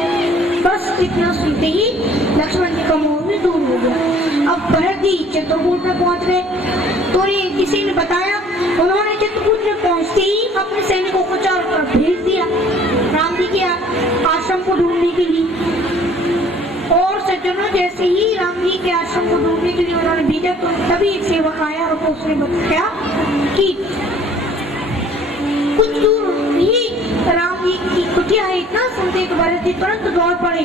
बस इतना सुनते ही लक्ष्मण जी का मोह भी दूर हो गया। अब भरत जी चित्रकूट में पहुंच गए, तो किसी ने बताया, उन्होंने चित्रकूट में पहुंचते ही अपने सैनिकों को चारों तरफ भेज दिया राम जी के आश्रम को ढूंढने के लिए। और सज्जनों, जैसे ही राम जी के आश्रम को ढूंढने के लिए उन्होंने भेजा, तो तभी एक सेवक आया और उसने बताया कि कुछ दूर ही राम जी की कुटिया है। इतना सुनते तो भरत जी तुरंत दौड़ पड़े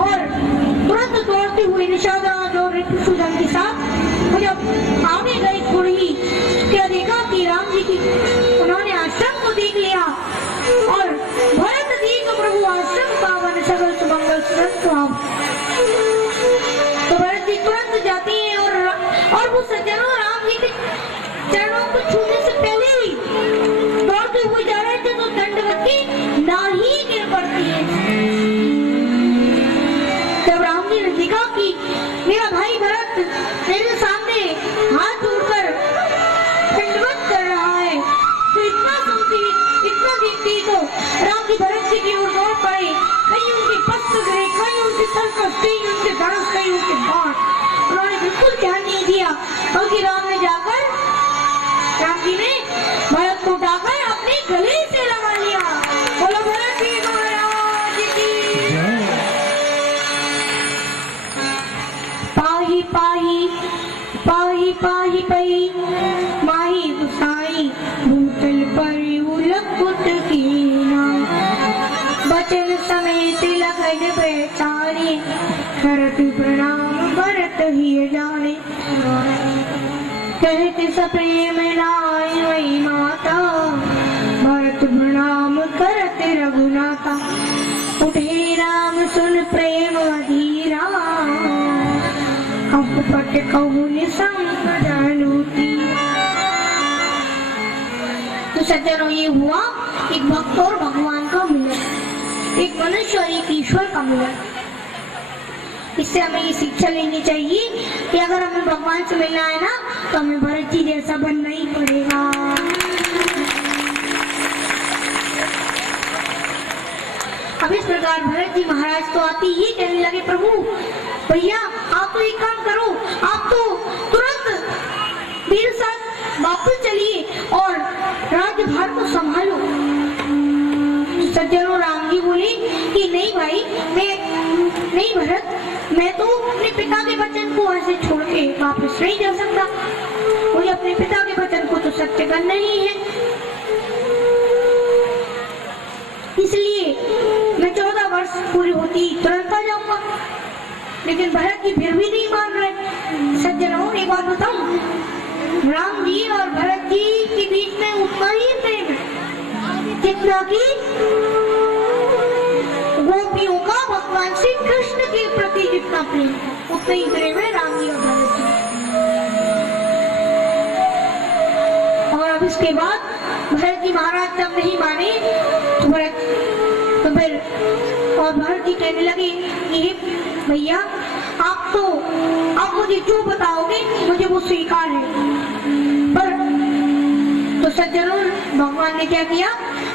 और तुरंत दौड़ते हुए निषाद राज और ऋतुसूदन के साथ जब आगे गए, थोड़ी ही क्या देखा कि राम जी की उन्होंने आश्रम को देख लिया और भरत जी का प्रभु आश्रम पावन सकल सुमंगल सुरत। तो भरत जी तुरंत जाते हैं और वो सज्जनों राम जी के चरणों को छूने से पहले ही दौड़ते हुए जा रहे थे, तो दंडवत की नारी गिर पड़ती है। जब राम जी ने देखा कि मेरा भाई भरत मेरे सामने हाथ जोड़कर दंडवत कर रहा है, तो इतना सुनती, इतना देखती तो राम जी भरत जी की ओर दौड़ पड़े। कहीं उनके पस्त गिरे, कहीं उनके तरकस, कहीं उनके धनुष, कहीं उनके बाण। उन्होंने बिल्कुल ध्यान नहीं दिया, बल्कि राम जी ने भरत को उठाकर अपने गले से लगा लिया। बोलो भरत जी महाराज की। पाही पाही पाही पाही पही माही गुसाई भूतल पर उलकुट कीना, बचन समेत लगन पहचाने, करत प्रणाम भरत ही जाने। कहते सप्रेम नाई वही माता, भरत प्रणाम करत रघुनाथा। उठे राम सुन प्रेम अधीरा, अब पट कहूँ निसंग जालूती। तो सज्जनों, ये हुआ एक भक्त और भगवान का मिलन, एक मनुष्य और एक ईश्वर का मिलन। इससे हमें ये शिक्षा लेनी चाहिए कि अगर हमें भगवान से मिलना है ना तो हमें भरत जी जैसा बनना ही पड़ेगा। अब इस प्रकार भरत जी महाराज तो आती ही कहने लगे, प्रभु भैया आप तो एक काम करो, आप तो तुरंत मेरे साथ वापस चलिए और राज्यभार को संभालो। सज्जनों राम जी बोले कि नहीं भाई, नहीं भरत, मैं तो अपने पिता के वचन को ऐसे छोड़ के वापस नहीं जा सकता। मुझे अपने पिता के वचन को तो सत्य करना ही है, इसलिए मैं 14 वर्ष पूरी होती तुरंत आ जाऊंगा। लेकिन भरत जी फिर भी नहीं मान रहे। सज्जनों एक बात बताऊं, राम जी और भरत जी के बीच में उतना ही प्रेम है जितना कि गोपियों का भगवान श्री कृष्ण के प्रति जितना प्रेम है, उतना ही प्रेम है राम जी और भरत जी। और अब इसके बाद भरत जी महाराज जब नहीं माने तो फिर और भरत जी कहने लगे कि भैया आप मुझे जो बताओगे मुझे वो स्वीकार है। पर तो सज्जनों भगवान ने क्या किया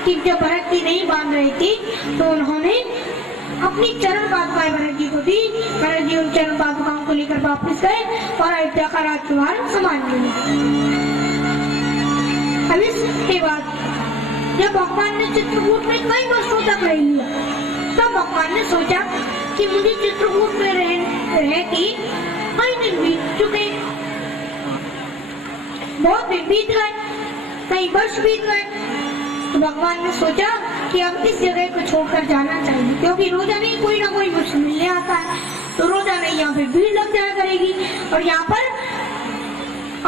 कि जब भरत जी नहीं मान रहे थे तो उन्होंने अपनी चरण पादुकाएं भरत जी को दी। भरत जी उन चरण पादुकाओं को लेकर वापस गए और अयोध्या का राज्यभार संभाल लिया। अब इसके बाद जब भगवान ने चित्रकूट में कई वर्षों तक रह लिया, तब भगवान ने सोचा कि मुझे चित्रकूट में रह के कई दिन बीत चुके, बहुत दिन बीत गए, कई वर्ष बीत गए। तो भगवान ने सोचा कि अब इस जगह को छोड़कर जाना चाहिए, क्योंकि रोजाना ही कोई ना कोई मुझसे मिलने आता है, तो रोजाना यहाँ पे भीड़ लग जाया करेगी और यहाँ पर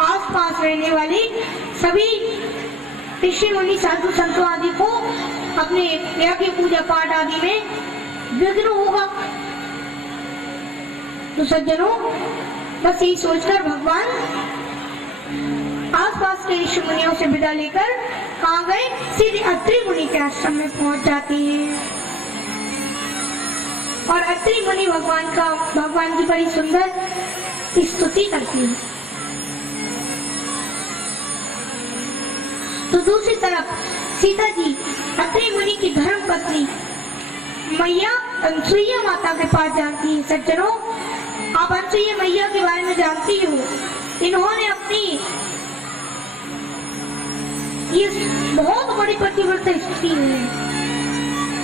आसपास रहने वाले सभी ऋषि मुनि साधु संतों आदि को अपने यज्ञ पूजा पाठ आदि में विघ्न होगा। तो सज्जनों बस यही सोचकर भगवान आसपास के ऋषि मुनियों से विदा लेकर कहाँ गए, सीधे अत्रि मुनि के आश्रम में पहुंच जाते हैं। और अत्रि मुनि भगवान की बड़ी सुंदर स्तुति करती है। तो दूसरी तरफ सीता जी अत्रि मुनि की धर्म पत्नी मैया अनसुईया माता के पास जाती है। सज्जनों आप अनसुईया मैया के बारे में जानती हो, इन्होंने अपनी ये बहुत बड़ी पतिव्रता स्थिति है।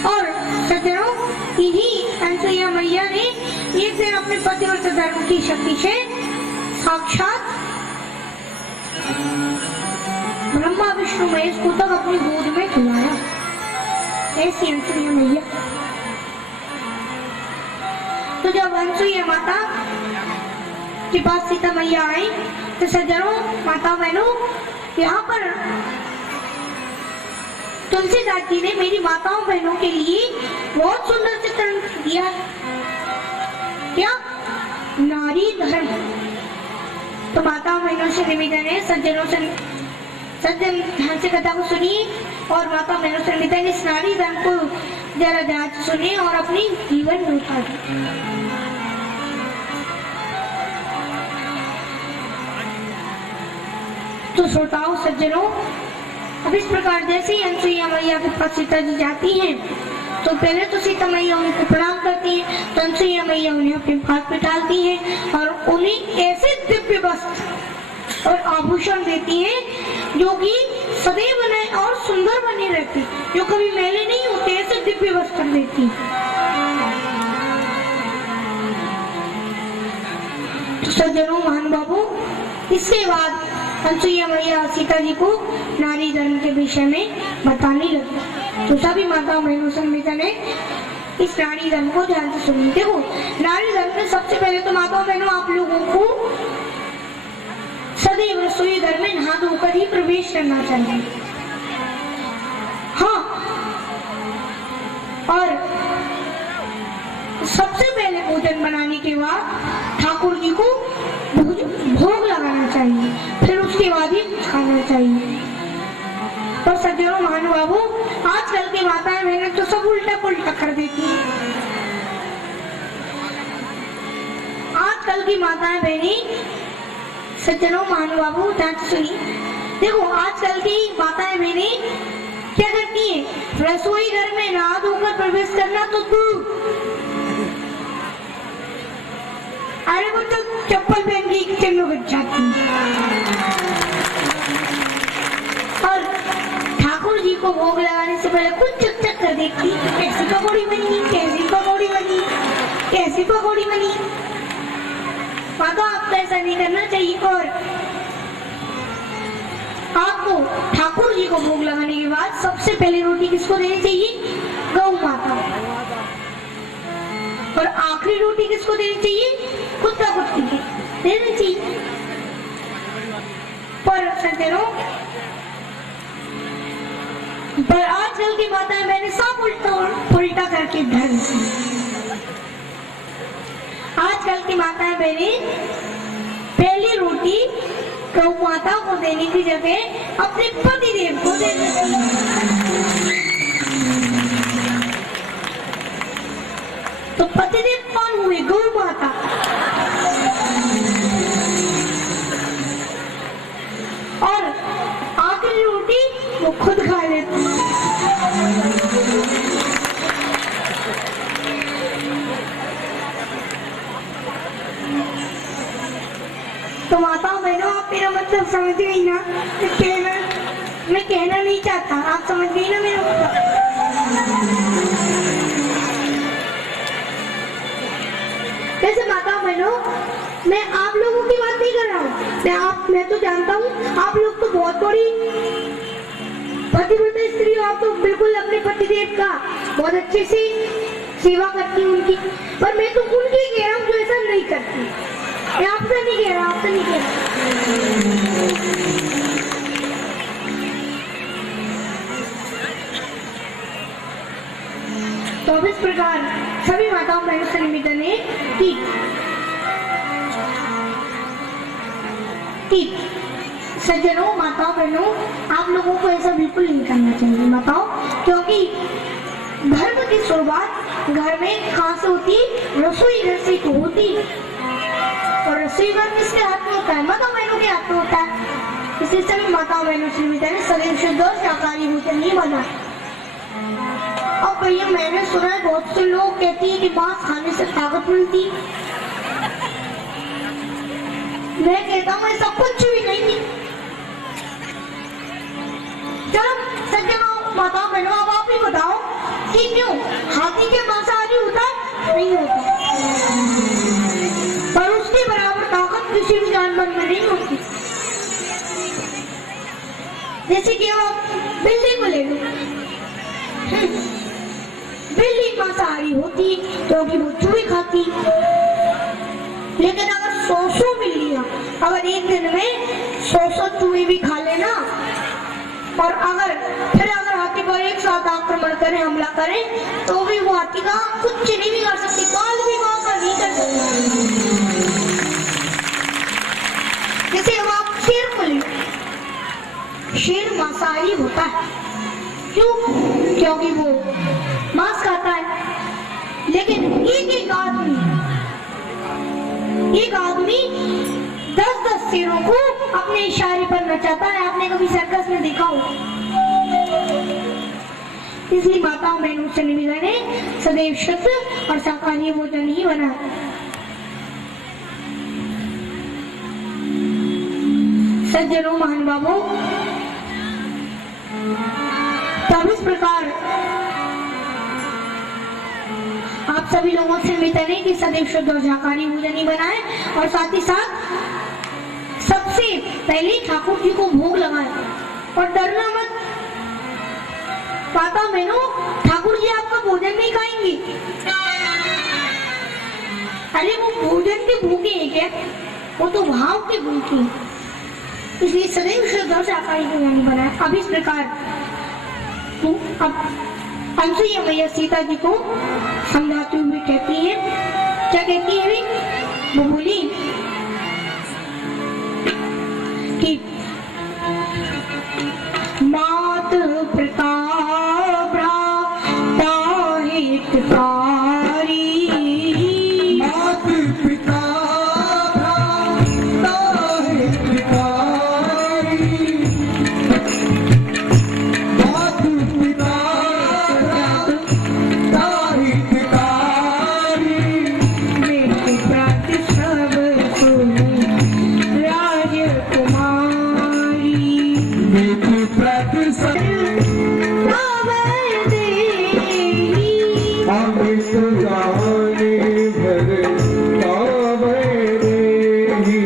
और सज्जनों इन्हीं अनसुईया मैया ने एक दिन अपने पतिव्रता धर्म की शक्ति से साक्षात ब्रह्मा विष्णु महेश को तक अपनी गोद में खिलाया। ऐसी अनसुईया मैया। तो जब अनसुईया माता के पास सीता मैया आई तो सज्जनों माता बहनों यहाँ पर तुलसीदास जी ने मेरी माताओं बहनों के लिए बहुत सुंदर चित्रण दिया। क्या? नारी धर्म। तो माताओं बहनों से निवेदन है, सज्जन ध्यान से कथा को सुनिए और माता बहनों से निवेदन इस नारी धर्म को जरा ध्यान से सुनिए और अपनी जीवन में उतारिए। तो श्रोताओं सज्जनों अब इस प्रकार जैसे ही अनसुईया मैया के पास सीता जी जाती हैं तो पहले तो सीता मैया उनको प्रणाम करती है, तो अनसुईया मैया उन्हें अपने हाथ में डालती है और उन्हें ऐसे दिव्य वस्त्र और आभूषण देती है जो कि सदैव नए और सुंदर बने रहते, जो कभी मैले नहीं होते, ऐसे दिव्य वस्त्र देती है। तो सज्जनों महानुभावों इसके बाद अनसुईया मैया सीता जी को नारी धर्म के विषय में बताने लगी। तो सभी माताओं बहनों से निवेदन है इस नारी धर्म को ध्यान से सुनिए। देखो नारी धर्म में सबसे पहले तो माताओं बहनों आप लोगों को सदैव रसोई घर में नहा धोकर ही प्रवेश करना चाहिए। हाँ, और सबसे पहले भोजन बनाने के बाद ठाकुर जी को भोग लगाना चाहिए, फिर उसके बाद ही खाना चाहिए। और सज्जनों महानुभावों आजकल की माताएं बहनें तो सब उल्टा पुल्टा कर देती हैं। आजकल की माताएं बहनी सज्जनों महानुभावों ध्यान से सुनिए। देखो आजकल की माताएं बहनी क्या करती है, रसोई घर में नहा धोकर प्रवेश करना तो दूर, अरे वो तो चप्पल पहन के किचन में घुस जाती है। और ठाकुर जी को भोग लगाने से पहले कुछ चक चक कर देखती, कैसी पकौड़ी बनी, कैसी पकौड़ी बनी, कैसी पकौड़ी बनी। माता आपको ऐसा नहीं करना चाहिए। और आपको ठाकुर जी को भोग लगाने के बाद सबसे पहले रोटी किसको देनी चाहिए, गौ माता। और आखिरी रोटी किसको देनी चाहिए, कुत्ता कुत्ती को देनी चाहिए। पर सज्जनों पर आजकल की माताएं मैंने सब उल्टा करके धर्म, आजकल की माताएं बहने पहली रोटी गौ माता को देने की जगह अपने पति देव को देने तो पतिदेव कौन हुए, गौ माता। और आखिरी रोटी वो खुद खा लेती। तो माताओं बहनों आप मेरा मतलब समझ गई ना, मैं कहना नहीं चाहता, आप समझ गई ना मेरा मतलब। वैसे माताओं बहनों मैं आप लोगों की बात नहीं कर रहा हूँ, मैं तो जानता हूँ आप लोग तो बहुत बड़ी पतिव्रता स्त्री हो, आप तो बिल्कुल अपने पतिदेव का बहुत अच्छे से सेवा करती हूँ उनकी। पर मैं तो उनकी कह रहा हूँ जो ऐसा नहीं करती। मैं आपसे नहीं कह रहा, आपसे नहीं कह रहा। तो इस प्रकार सभी माताओं बहनों से निवेदन है कि सज्जनों माताओं बहनों आप लोगों को ऐसा बिल्कुल नहीं करना चाहिए माताओं, क्योंकि धर्म की शुरुआत घर में कहाँ से होती, रसोई घर से तो होती। और रसोई घर किसके हाथ में होता है, माताओं बहनों के हाथ में होता है। इसलिए सभी माताओं बहनों से निवेदन है सदैव शुद्ध और शाकाहारी भोजन नहीं बना। अब भैया मैंने सुना है बहुत से लोग कहती है कि मांस खाने से ताकत मिलती, मैं कहता हूँ ऐसा कुछ भी नहीं। चलो सज्जनों माताओं बहनों अब आप ही बताओ कि क्यों हाथी के मांसाहारी होता है, नहीं होता, पर उसके बराबर ताकत किसी भी जानवर में नहीं होती। जैसे कि आप बिल्ली को ले लो, बिल्ली मांसाहारी होती क्योंकि वो चूहे खाती, लेकिन अगर 100 बिल्लियां अगर एक दिन में 100 चूहे भी खा लेना, और अगर हाथी पर एक साथ आक्रमण करें, हमला करें, तो भी वो हाथी का कुछ नहीं भी कर सकती, काल भी वहां का नहीं कर सकती। जैसे अब आप शेर को ले, शेर मांसाहारी होता है, क्यों, क्योंकि वो मांस खाता है। लेकिन एक आदमी 10-10 शेरों को अपने इशारे पर नचाता है, आपने कभी सर्कस में देखा हो। इसलिए माताओं बहनों से निवेदन है सदैव शुद्ध और शाकाहारी भोजन ही बना। सज्जनों महानुभावों तब इस प्रकार आप सभी लोगों से निवेदन है कि सदैव शुद्ध और शाकाहारी भोजन ही बनाए, और साथ ही साथ सबसे पहले ठाकुर जी को भोग लगाए। और डरना मत माता बहनों, ठाकुर जी आपका भोजन नहीं खाएंगे, अरे वो भोजन के भूखे है क्या, वो तो भाव के भूखे। इसलिए सदैव शुद्ध और शाकाहारी भोजन बनाए। अब इस प्रकार अब अनसुईया मैया सीता जी को समझाते हुए कहती है, क्या कहती है, वो बोली कि मात प्रताप हितकारी, मात पिता ही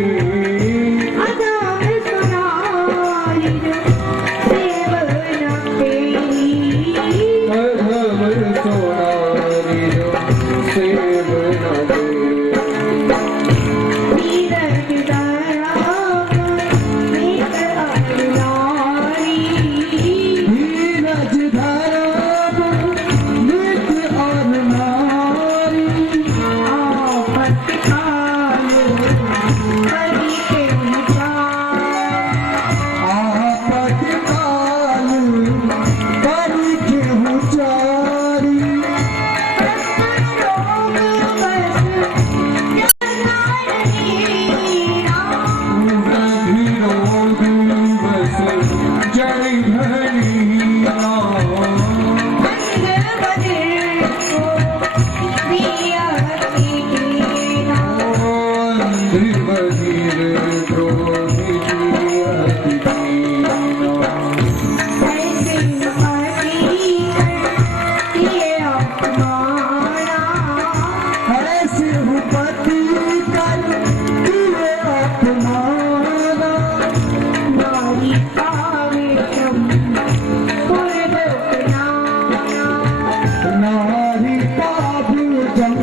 अधम सुनारी जो सेवना तेरी अधम सोनारी जो सेव न दे धीरज धरा मेघ अनारी धीरज धरा नित और नारी आफत काल करी के विचार आपत काल करी केहू चारी रोग बस रवि रोग बस जय धनिया अंग बदिर को दिया तेरा अंध बधिर द्रोही अतिदीना ऐसे पाती कर ये अपमाना ऐसे उपति कर दिए अपमाना नारी पावे तुम कुर्बतना नारी पापी जम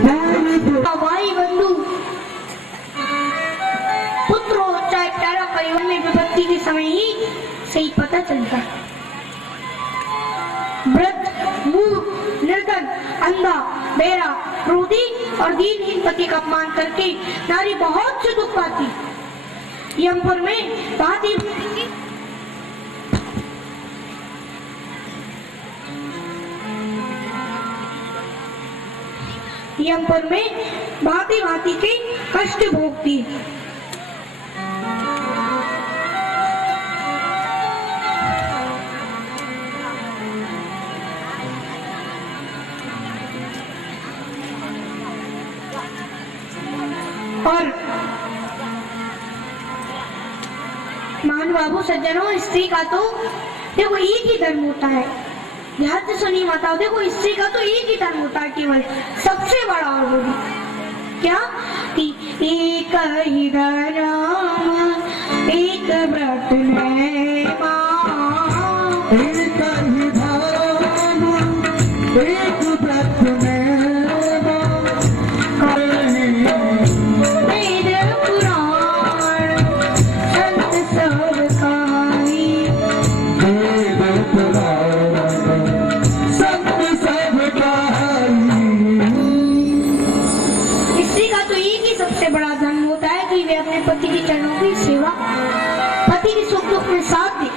पूर्व भाई बंधु पुत्र हो चाहे प्यारा परिवार में विपत्ति के समय ही सही पता चलता है। वृद्ध मूर्ख निर्धन अंधा बेरा क्रोधी और दीनहीन पति का अपमान करके नारी बहुत से दुख पाती। यमपुर में भांति यमपुर में भांति भांति के कष्ट भोगती है। और मान बाबू सज्जनों, स्त्री का तो देखो एक ही धर्म होता है। ध्यान से सुनिए माताओं, देखो स्त्री का तो एक ही धर्म होता है केवल, सबसे बड़ा। और वो भी क्या कि एक ही धर्म एक व्रत है माँ, एक ही धर्म एक व्रत में वेद पुराण संत सब खाई। वेद पुराण संत सब गाई। स्त्री का तो एक ही सबसे बड़ा धर्म होता है कि वे अपने पति के चरणों की सेवा, पति के सुख दुख में साथ दे।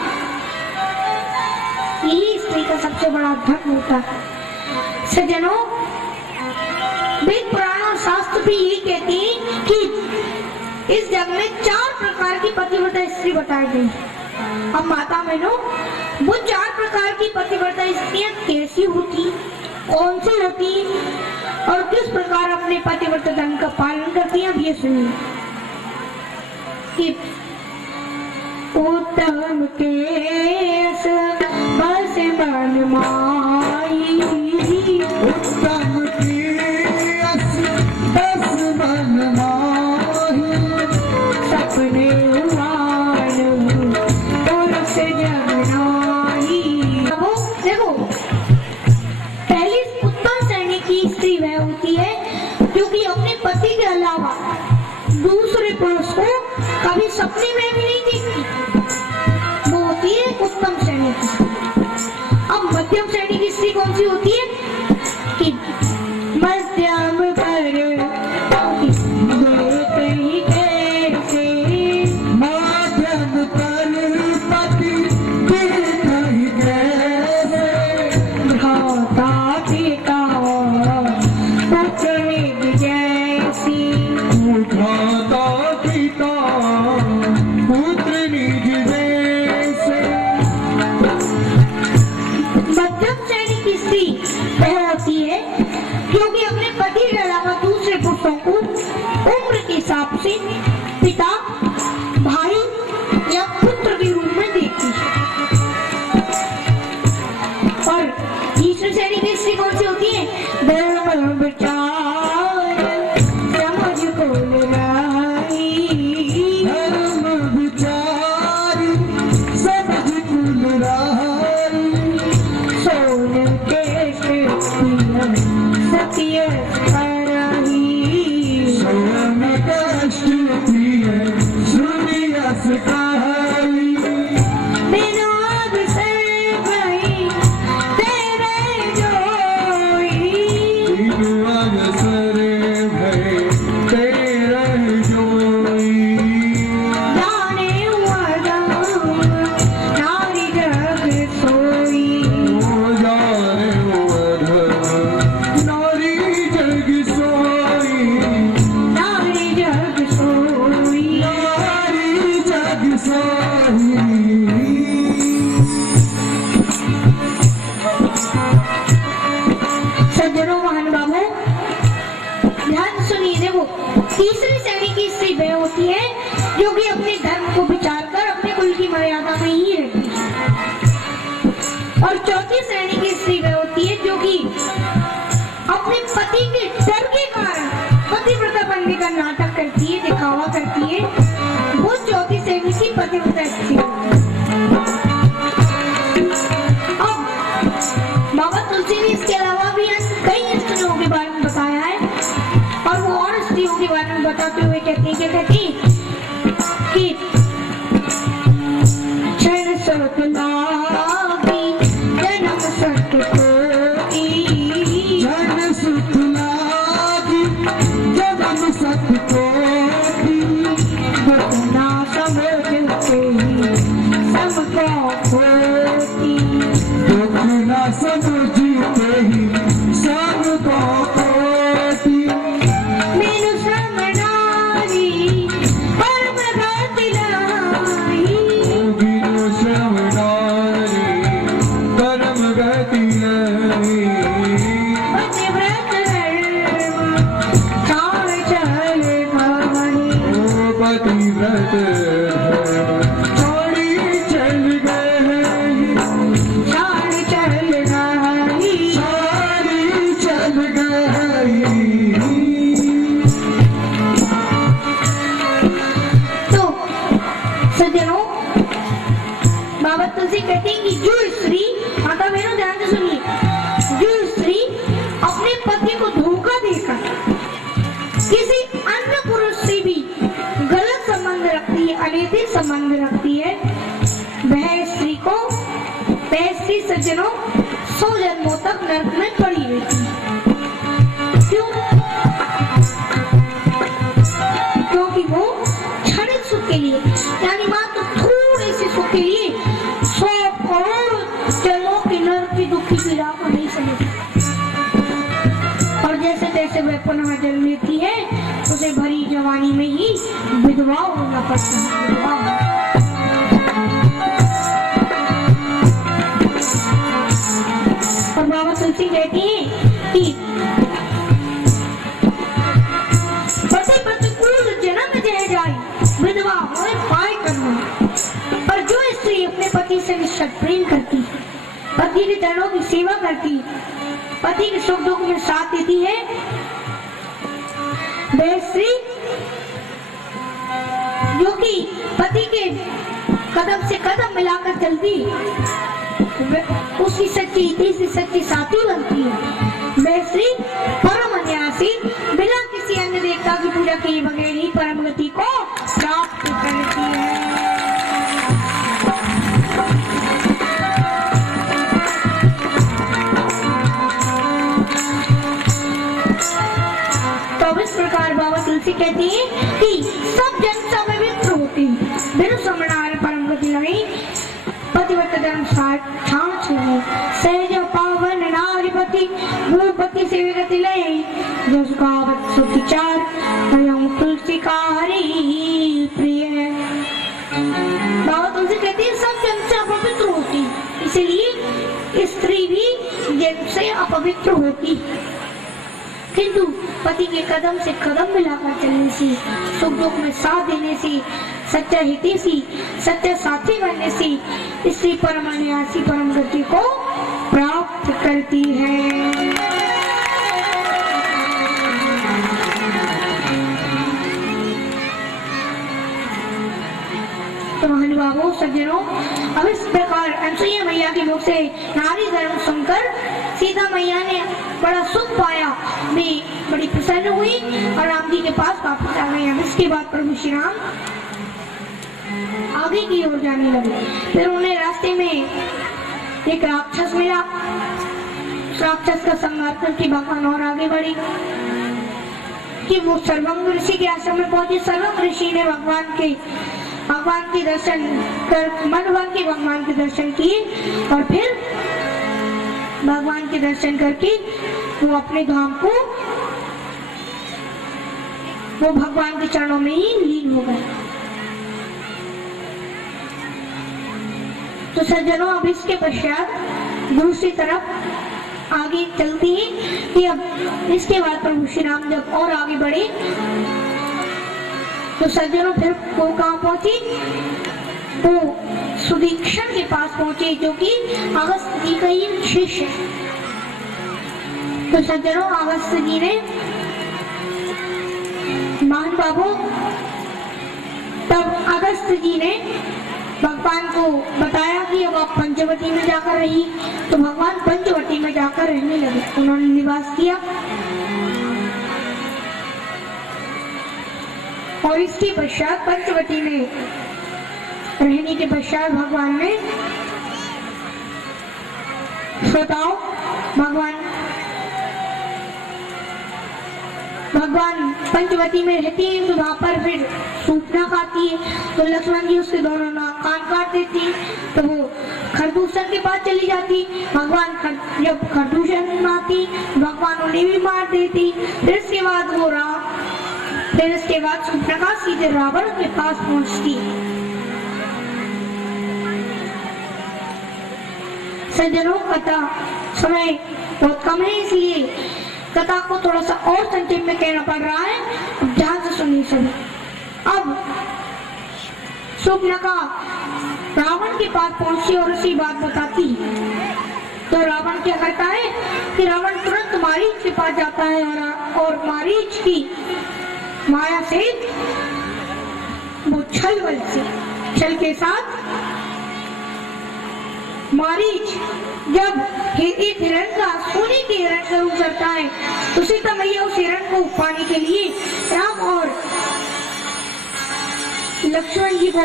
यही स्त्री का सबसे बड़ा धर्म होता है। सज्जनों, वेद पुराण और शास्त्र भी यही कहते हैं कि इस जग में 4 प्रकार की पतिव्रता स्त्री बताई गई। अब माता बहनों, वो 4 प्रकार की पतिव्रता स्त्रियां कैसी होती, कौन सी होती और किस प्रकार अपने पतिव्रता धर्म का पालन करती हैं, अब ये सुनिए। कि उत्तम केस बस मन माई, उत्तम केस बस मन माही। सपने उड़ान पुरुष जगनाई। अब देखो, पहली उत्तम श्रेणी की स्त्री वह होती है क्योंकि अपने पति के अलावा दूसरे पुरुष को कभी सपने में भी नहीं देखती। वो होती है उत्तम श्रेणी की। अब मध्यम श्रेणी की स्त्री कौन सी होती है कि मध्यम पर देख ही कैसे, माध्यम पर पति देख ही कैसे। घाता पिता पुत्र निज जैसी। उठाता पिता पुत्र निज जैसे। मध्यम श्रेणी की स्त्री वह होती है क्योंकि अपने पति के अलावा दूसरे पुरुषों को उम्र के हिसाब से पिता, भाई या पुत्र के रूप में देखती है। और तीसरी श्रेणी की स्त्री कौन सी होती है? धर्म विचार समझ को लगाई। कहाई बिनु अवसर भई तेरे जोई बिनु अवसर भई तेरे जोई जाने वरदान नारी जग सोई जाने नारी जग सोई नारी जग सोई नारी जग सोई सज्जनों महानुभावों ध्यान सुनिए। देखो तीसरी श्रेणी की स्त्री वह होती है जो कि अपने धर्म को विचार कर अपने कुल की मर्यादा में ही रहती है, और चौथी श्रेणी की स्त्री वह होती है जो कि अपने पति के डर के कारण पतिव्रता बनने का नाटक करती है, दिखावा करती है। वो चौथी श्रेणी की पतिव्रता स्त्री है। अब बाबा तुलसी ने इसके अलावा भी कई स्त्रियों के बारे में बताया है, और वो और स्त्रियों के बारे में बताते हुए कहती है कि क्षण सत लागी जन्म सत कोई जन सुख लागी जन्म सत कोटि ना समझते सबको होती दुख न समझते ही सबको कोटि मेनु श्रमणारी परम गति लाई बिनु श्रवणारी परम गति नहीं पतिव्रत धर्म चाल चल भवनी ओ पतिव्रत छोड़ी चल गई चाल चल गई छोड़ी चल गई तो सज्जनों बाबा तुलसी कहते हैं कि जो स्त्री, माता बहनों ध्यान से सुनिए, जो स्त्री अपने पति को धोखा देकर किसी अन्य पुरुष से भी गलत संबंध रखती है, अनैतिक संबंध रखती है, वह स्त्री सज्जनों 100 जन्मों तक नरक में पड़ी रहती है। क्यों? क्योंकि वो क्षणिक सुख के लिए, यानी मात्र थोड़े से सुख के लिए 100 करोड़ जन्मों के नरक की दुखी पीड़ा को नहीं समझती, और जैसे तैसे वह पुनः जन्म लेती है, उसे भरी जवानी में ही विधवा होना पड़ता है। विधवा। और बाबा तुलसी कहती है कि पति प्रतिकूल जन्म जय जाए विधवा होए पाए करना। पर जो स्त्री अपने पति से निश्चल प्रेम करती है, पति के चरणों की सेवा करती है, पति के सुख दुख में साथ देती है, वह स्त्री जो कि पति के कदम से कदम मिलाकर चलती, उसकी सच्ची तीसरी सच्ची साथी बनती है। वह स्त्री परम अन्यासी बिना किसी अन्य देवता की पूजा किए बगैर ही परम गति को प्राप्त करती है। तो इस प्रकार बाबा तुलसी कहती है कि सब जन पवित्र होते हैं, बिनु समणार परम गति नहीं, पतिव्रत धर्म छाछ नहीं, सहज पावन नारीपति भूपति से विगति लय, जस गावत सुविचार अयं तुलसी का हरि प्रिय है। बाबा तुलसी कहती है सब जन से अपवित्र होती, इसलिए स्त्री भी जन से अपवित्र होती, किंतु पति के कदम से कदम मिलाकर चलने से, सुख दुख में साथ देने से, सच्चा हितैषी सच्चा साथी बनने से स्त्री परम अन्यासी परम गति को प्राप्त करती है। तो महानुभावों सज्जनों, अब इस प्रकार अनसुईया मैया के मुख से नारी धर्म सुनकर सीता मैया ने बड़ा सुख पाया, वे बड़ी प्रसन्न हुई और राम जी के पास वापस आ गए। इसके बाद प्रभु श्री राम आगे की ओर जाने लगे। फिर उन्हें रास्ते में एक राक्षस मिला। उस राक्षस का संहार करके भगवान और आगे बढ़े कि वो सर्वंग ऋषि के आश्रम में पहुंचे। सर्वंग ऋषि ने भगवान के दर्शन कर मन भर के भगवान के दर्शन किए और फिर भगवान के दर्शन करके वो अपने धाम को वो भगवान के चरणों में ही लीन हो गए। तो सज्जनों, अब इसके पश्चात दूसरी तरफ आगे चलते हैं कि अब इसके बाद प्रभु श्री राम जब और आगे बढ़े तो सज्जनों फिर वो कहाँ पहुंची? वो सुदीक्षण के पास पहुंचे जो कि अगस्त जी का ही शिष्य है। तो सज्जनों, अगस्त जी ने महान बाबू तब अगस्त जी ने भगवान को बताया कि अब आप पंचवटी में जाकर रहिए। तो भगवान पंचवटी में जाकर रहने लगे। उन्होंने निवास किया और इसके पश्चात पंचवटी में रहने के पश्चात भगवान ने श्रोताओं भगवान पंचवटी में रहती है तो वहां पर फिर सूपना खाती है। तो लक्ष्मण जी उसके दोनों कान काट देती है। तो वो खरदूषण के पास चली जाती। भगवान जब खरदूषण आती भगवान उन्हें भी मार देती। फिर इसके बाद सूपना सीधे रावण के पास पहुंचती। सज्जनों, कथा समय बहुत कम है इसलिए कथा को थोड़ा सा और संक्षेप में कहना पड़ रहा है। अब ध्यान से सुनिए सभी। अब शूर्पणखा रावण के पास पहुंची और उसी बात बताती। तो रावण क्या करता है कि रावण तुरंत मारीच के पास जाता है और मारीच की माया से वो छल के साथ मारीच जब एक हिरण का सोने के हिरण का रूप करता है तो सीता मैया उस हिरण को पाने के लिए राम और लक्ष्मण जी को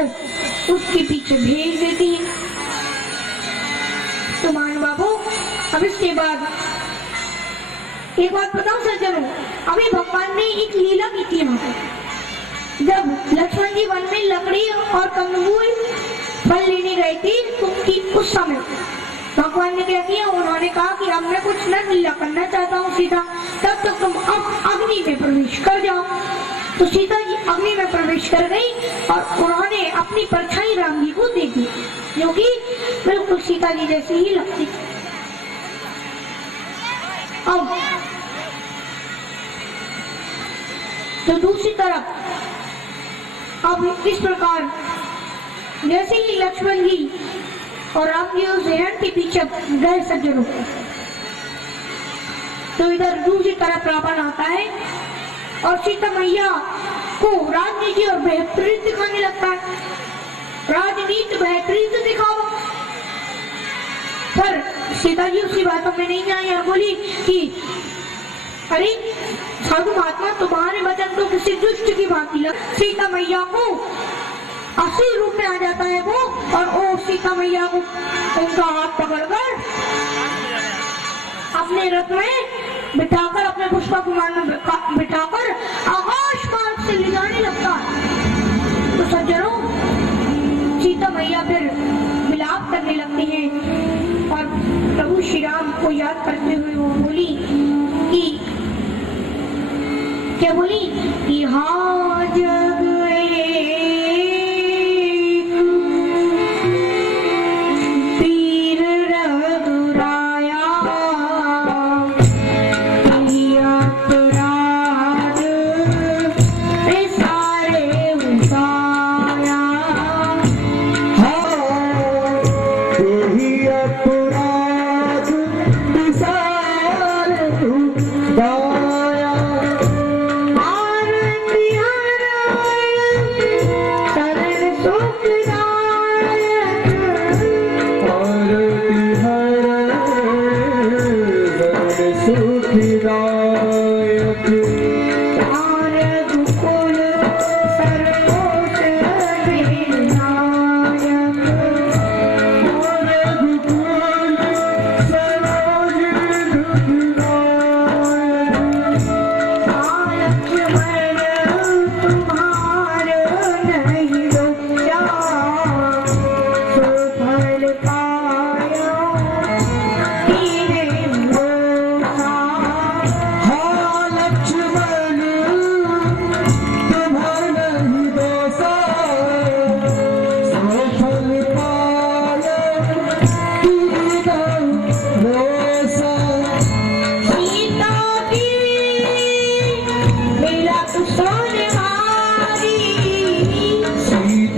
उसके पीछे भेज देती है। तो मान बाबू, अब इसके बाद एक बात बताऊं सज्जनों, अभी भगवान ने एक लीला की थी। जब लक्ष्मण जी वन में लकड़ी और कंदमूल फल लेने गए थे तो उस समय भगवान ने क्या किया? उन्होंने कहा कि अब मैं कुछ न लीला करना चाहता हूँ सीता, तब तक तुम अब अग्नि में प्रवेश कर जाओ। तो सीता जी अग्नि में प्रवेश कर गई और उन्होंने अपनी परछाई राम जी को दे दी जो कि बिल्कुल सीता जी जैसी ही लगती। अब तो दूसरी तरफ अब इस प्रकार जैसे ही लक्ष्मण जी और राम जी उस हिरण के पीछे गए सज्जनों, तो इधर दूसरी तरफ रावण आता है और सीता मैया को राजनीति और बेहतरीन दिखाने लगता है। राजनीति बेहतरीन दिखाओ। पर सीता जी उसी बातों में नहीं आई और बोली कि अरे साधु महात्मा, तुम्हारे वचन तो किसी दुष्ट की भांति लग। सीता मैया को असली रूप में आ जाता है वो और वो सीता मैया को उनका हाथ पकड़कर अपने रथ में बिठाकर अपने पुष्पक विमान में बिठाकर आकाश मार्ग से ले जाने लगता है। तो सज्जनों, सीता मैया फिर विलाप करने लगती हैं और प्रभु श्री राम को याद करते हुए वो बोली कि क्या बोली कि हाँ जग सारे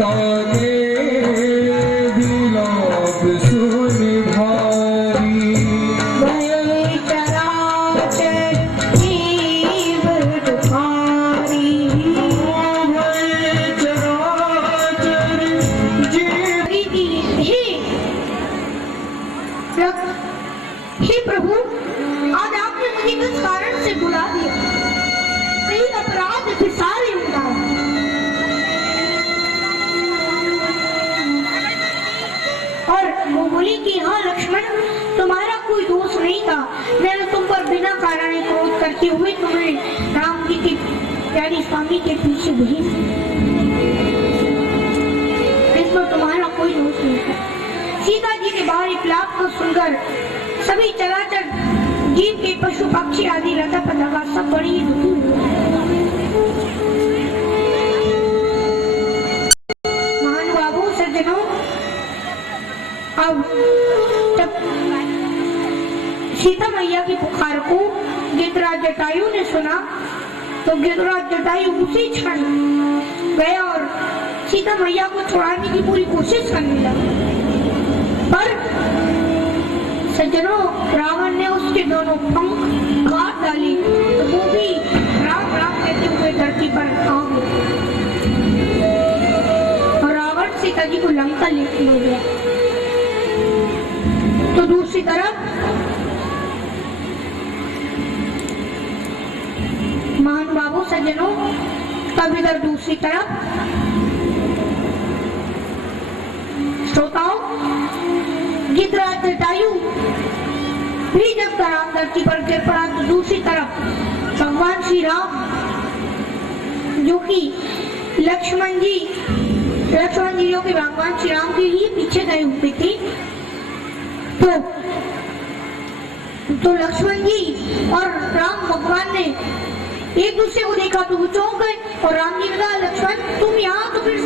सीता के विलाप सुन भारी भय चराचर जीव दुखारी भय चराचर जीव हे प्रभु, आज आपने मुझे किस कारण से बुला दिया? कई अपराध थे सारे उतार। और वो बोली कि हाँ लक्ष्मण, तुम्हारा कोई दोष नहीं था। मैंने तुम पर बिना कारण क्रोध करते हुए तुम्हें राम जी की प्यारी स्वामी के पीछे भेज इसमें तुम्हारा कोई दोष नहीं था। सीता जी के बाहरी विलाप को सुनकर सभी चराचर जीव के पशु पक्षी आदि लता पता सब बड़ी दुखी हुए। महानुभावों सज्जनों, अब जब सीता मैया की पुकार को गिरिराज जटायु ने सुना तो गिरिराज जटायु उसी क्षण गया और सीता मैया को छुड़ाने की पूरी कोशिश करने लगा। पर सज्जनों, रावण ने उसके दोनों पंख काट डाले तो वो भी राम राम कहते हुए धरती पर आ गया और रावण सीता जी को लंका ले गया। तो दूसरी तरफ महानुभावों सज्जनों, तब इधर दूसरी तरफ श्रोताओं, गिरिराज जटायु भी जब राम धरती पर गिर पड़ा तो दूसरी तरफ भगवान श्री राम, जो कि लक्ष्मण जी जो कि भगवान श्री राम के ही पीछे गए हुए थे, तो लक्ष्मण जी और राम भगवान ने एक दूसरे को देखा तो वो चौंक गए और राम जी ने कहा लक्ष्मण तुम यहाँ, तो फिर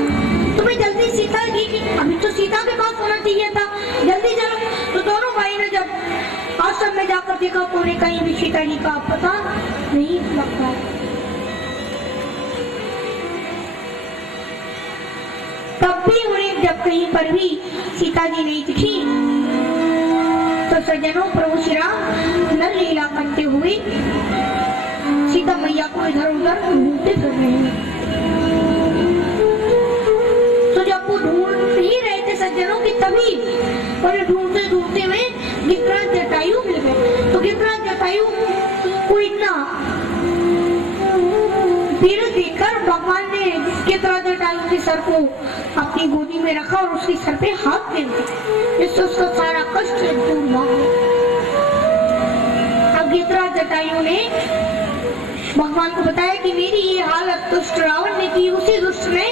तुम्हें जल्दी सीता जी की, अभी तो सीता के पास होना चाहिए था, जल्दी चलो। तो दोनों भाई ने जब आश्रम में जाकर देखा तो उन्हें कहीं भी सीता जी का पता नहीं लगता। तब भी उन्हें जब कहीं पर भी सीता जी नहीं दिखी तो सज्जनों, प्रभु श्री राम नर लीला करते हुए सीता मैया को इधर उधर ढूंढते फिर रहे हैं। तो जब वो ढूंढ ही रहे थे सज्जनों की, तभी उन्हें ढूंढते ढूंढते हुए गिरिराज जटायु मिल गए। तो गिरिराज जटायु को इतना पीड़ित देखकर भगवान ने गिरिराज जटायु के सर को अपनी गोदी में रखा और उसके सर पे हाथ फेर दिया, जिससे उसका सारा कष्ट दूर हुआ। अब गिरिराज जटायु ने भगवान को बताया कि मेरी ये हालत दुष्ट रावण ने की, उसी दुष्ट ने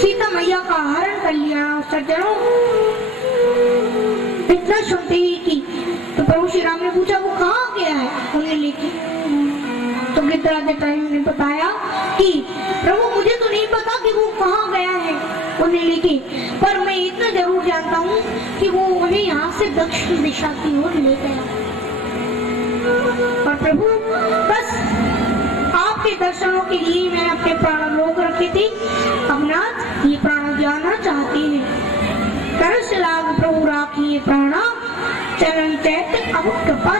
सीता मैया का हरण कर लिया। सज्जनों, इतना सुनते ही कि तो प्रभु श्री राम ने पूछा वो कहाँ गया है उन्हें लेके। तो गिरिराज जटायु ने बताया कि प्रभु मुझे तो नहीं पता कि वो कहाँ गया है उन्हें लेके, पर मैं इतना जरूर जानता हूँ कि वो उन्हें यहाँ से दक्षिण दिशा की ओर ले गया। और प्रभु बस आपके दर्शनों के लिए मैंने अपने प्राण रोक रखे थे, अब नाथ ये प्राण जाना चाहते हैं। तरस लाग प्रभु राखिए प्राणा, चरण चैत अब कृपा।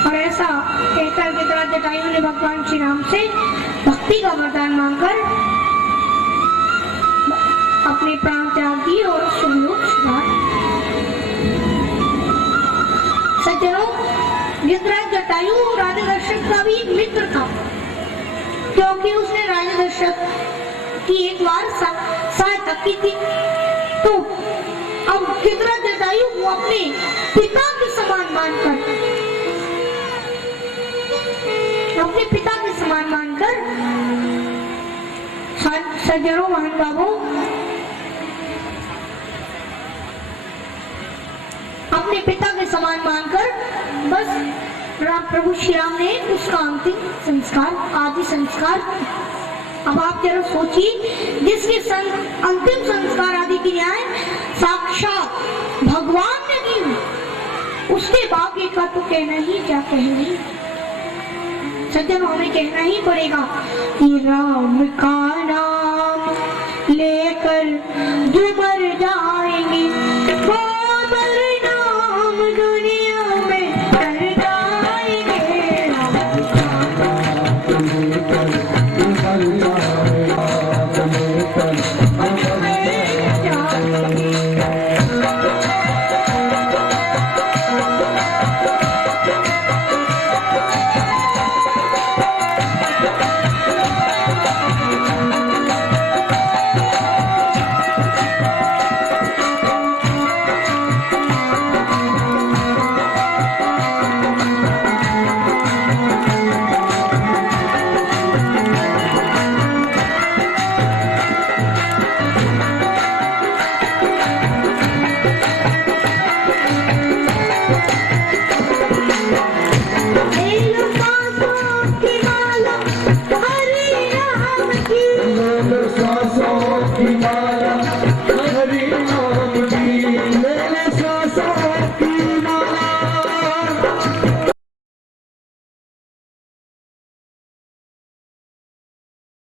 और ऐसा कहकर गिरिराज जटायु ने भगवान श्री राम से भक्ति का वरदान मांगकर अपने प्राण त्याग दिए और सुखलोक सुधार। सज्जनों, गिरिराज जटायु राजा दशरथ का भी मित्र था, क्योंकि उसने राजा दशरथ की एक बार सहायता की थी। तो अब गिरिराज जटायु को अपने पिता के समान मानकर सज्जनों महानुभावों, अपने पिता के समान मानकर बस राम प्रभु श्री राम ने उसका अंतिम संस्कार आदि संस्कार। अब आप जरा सोचिए, जिसके अंतिम संस्कार आदि की न्याय साक्षात भगवान ने की, उसके बाकी का तो कहना ही क्या कहना। सज्जनों हमें कहना ही पड़ेगा कि राम का नाम लेकर जो मर जाए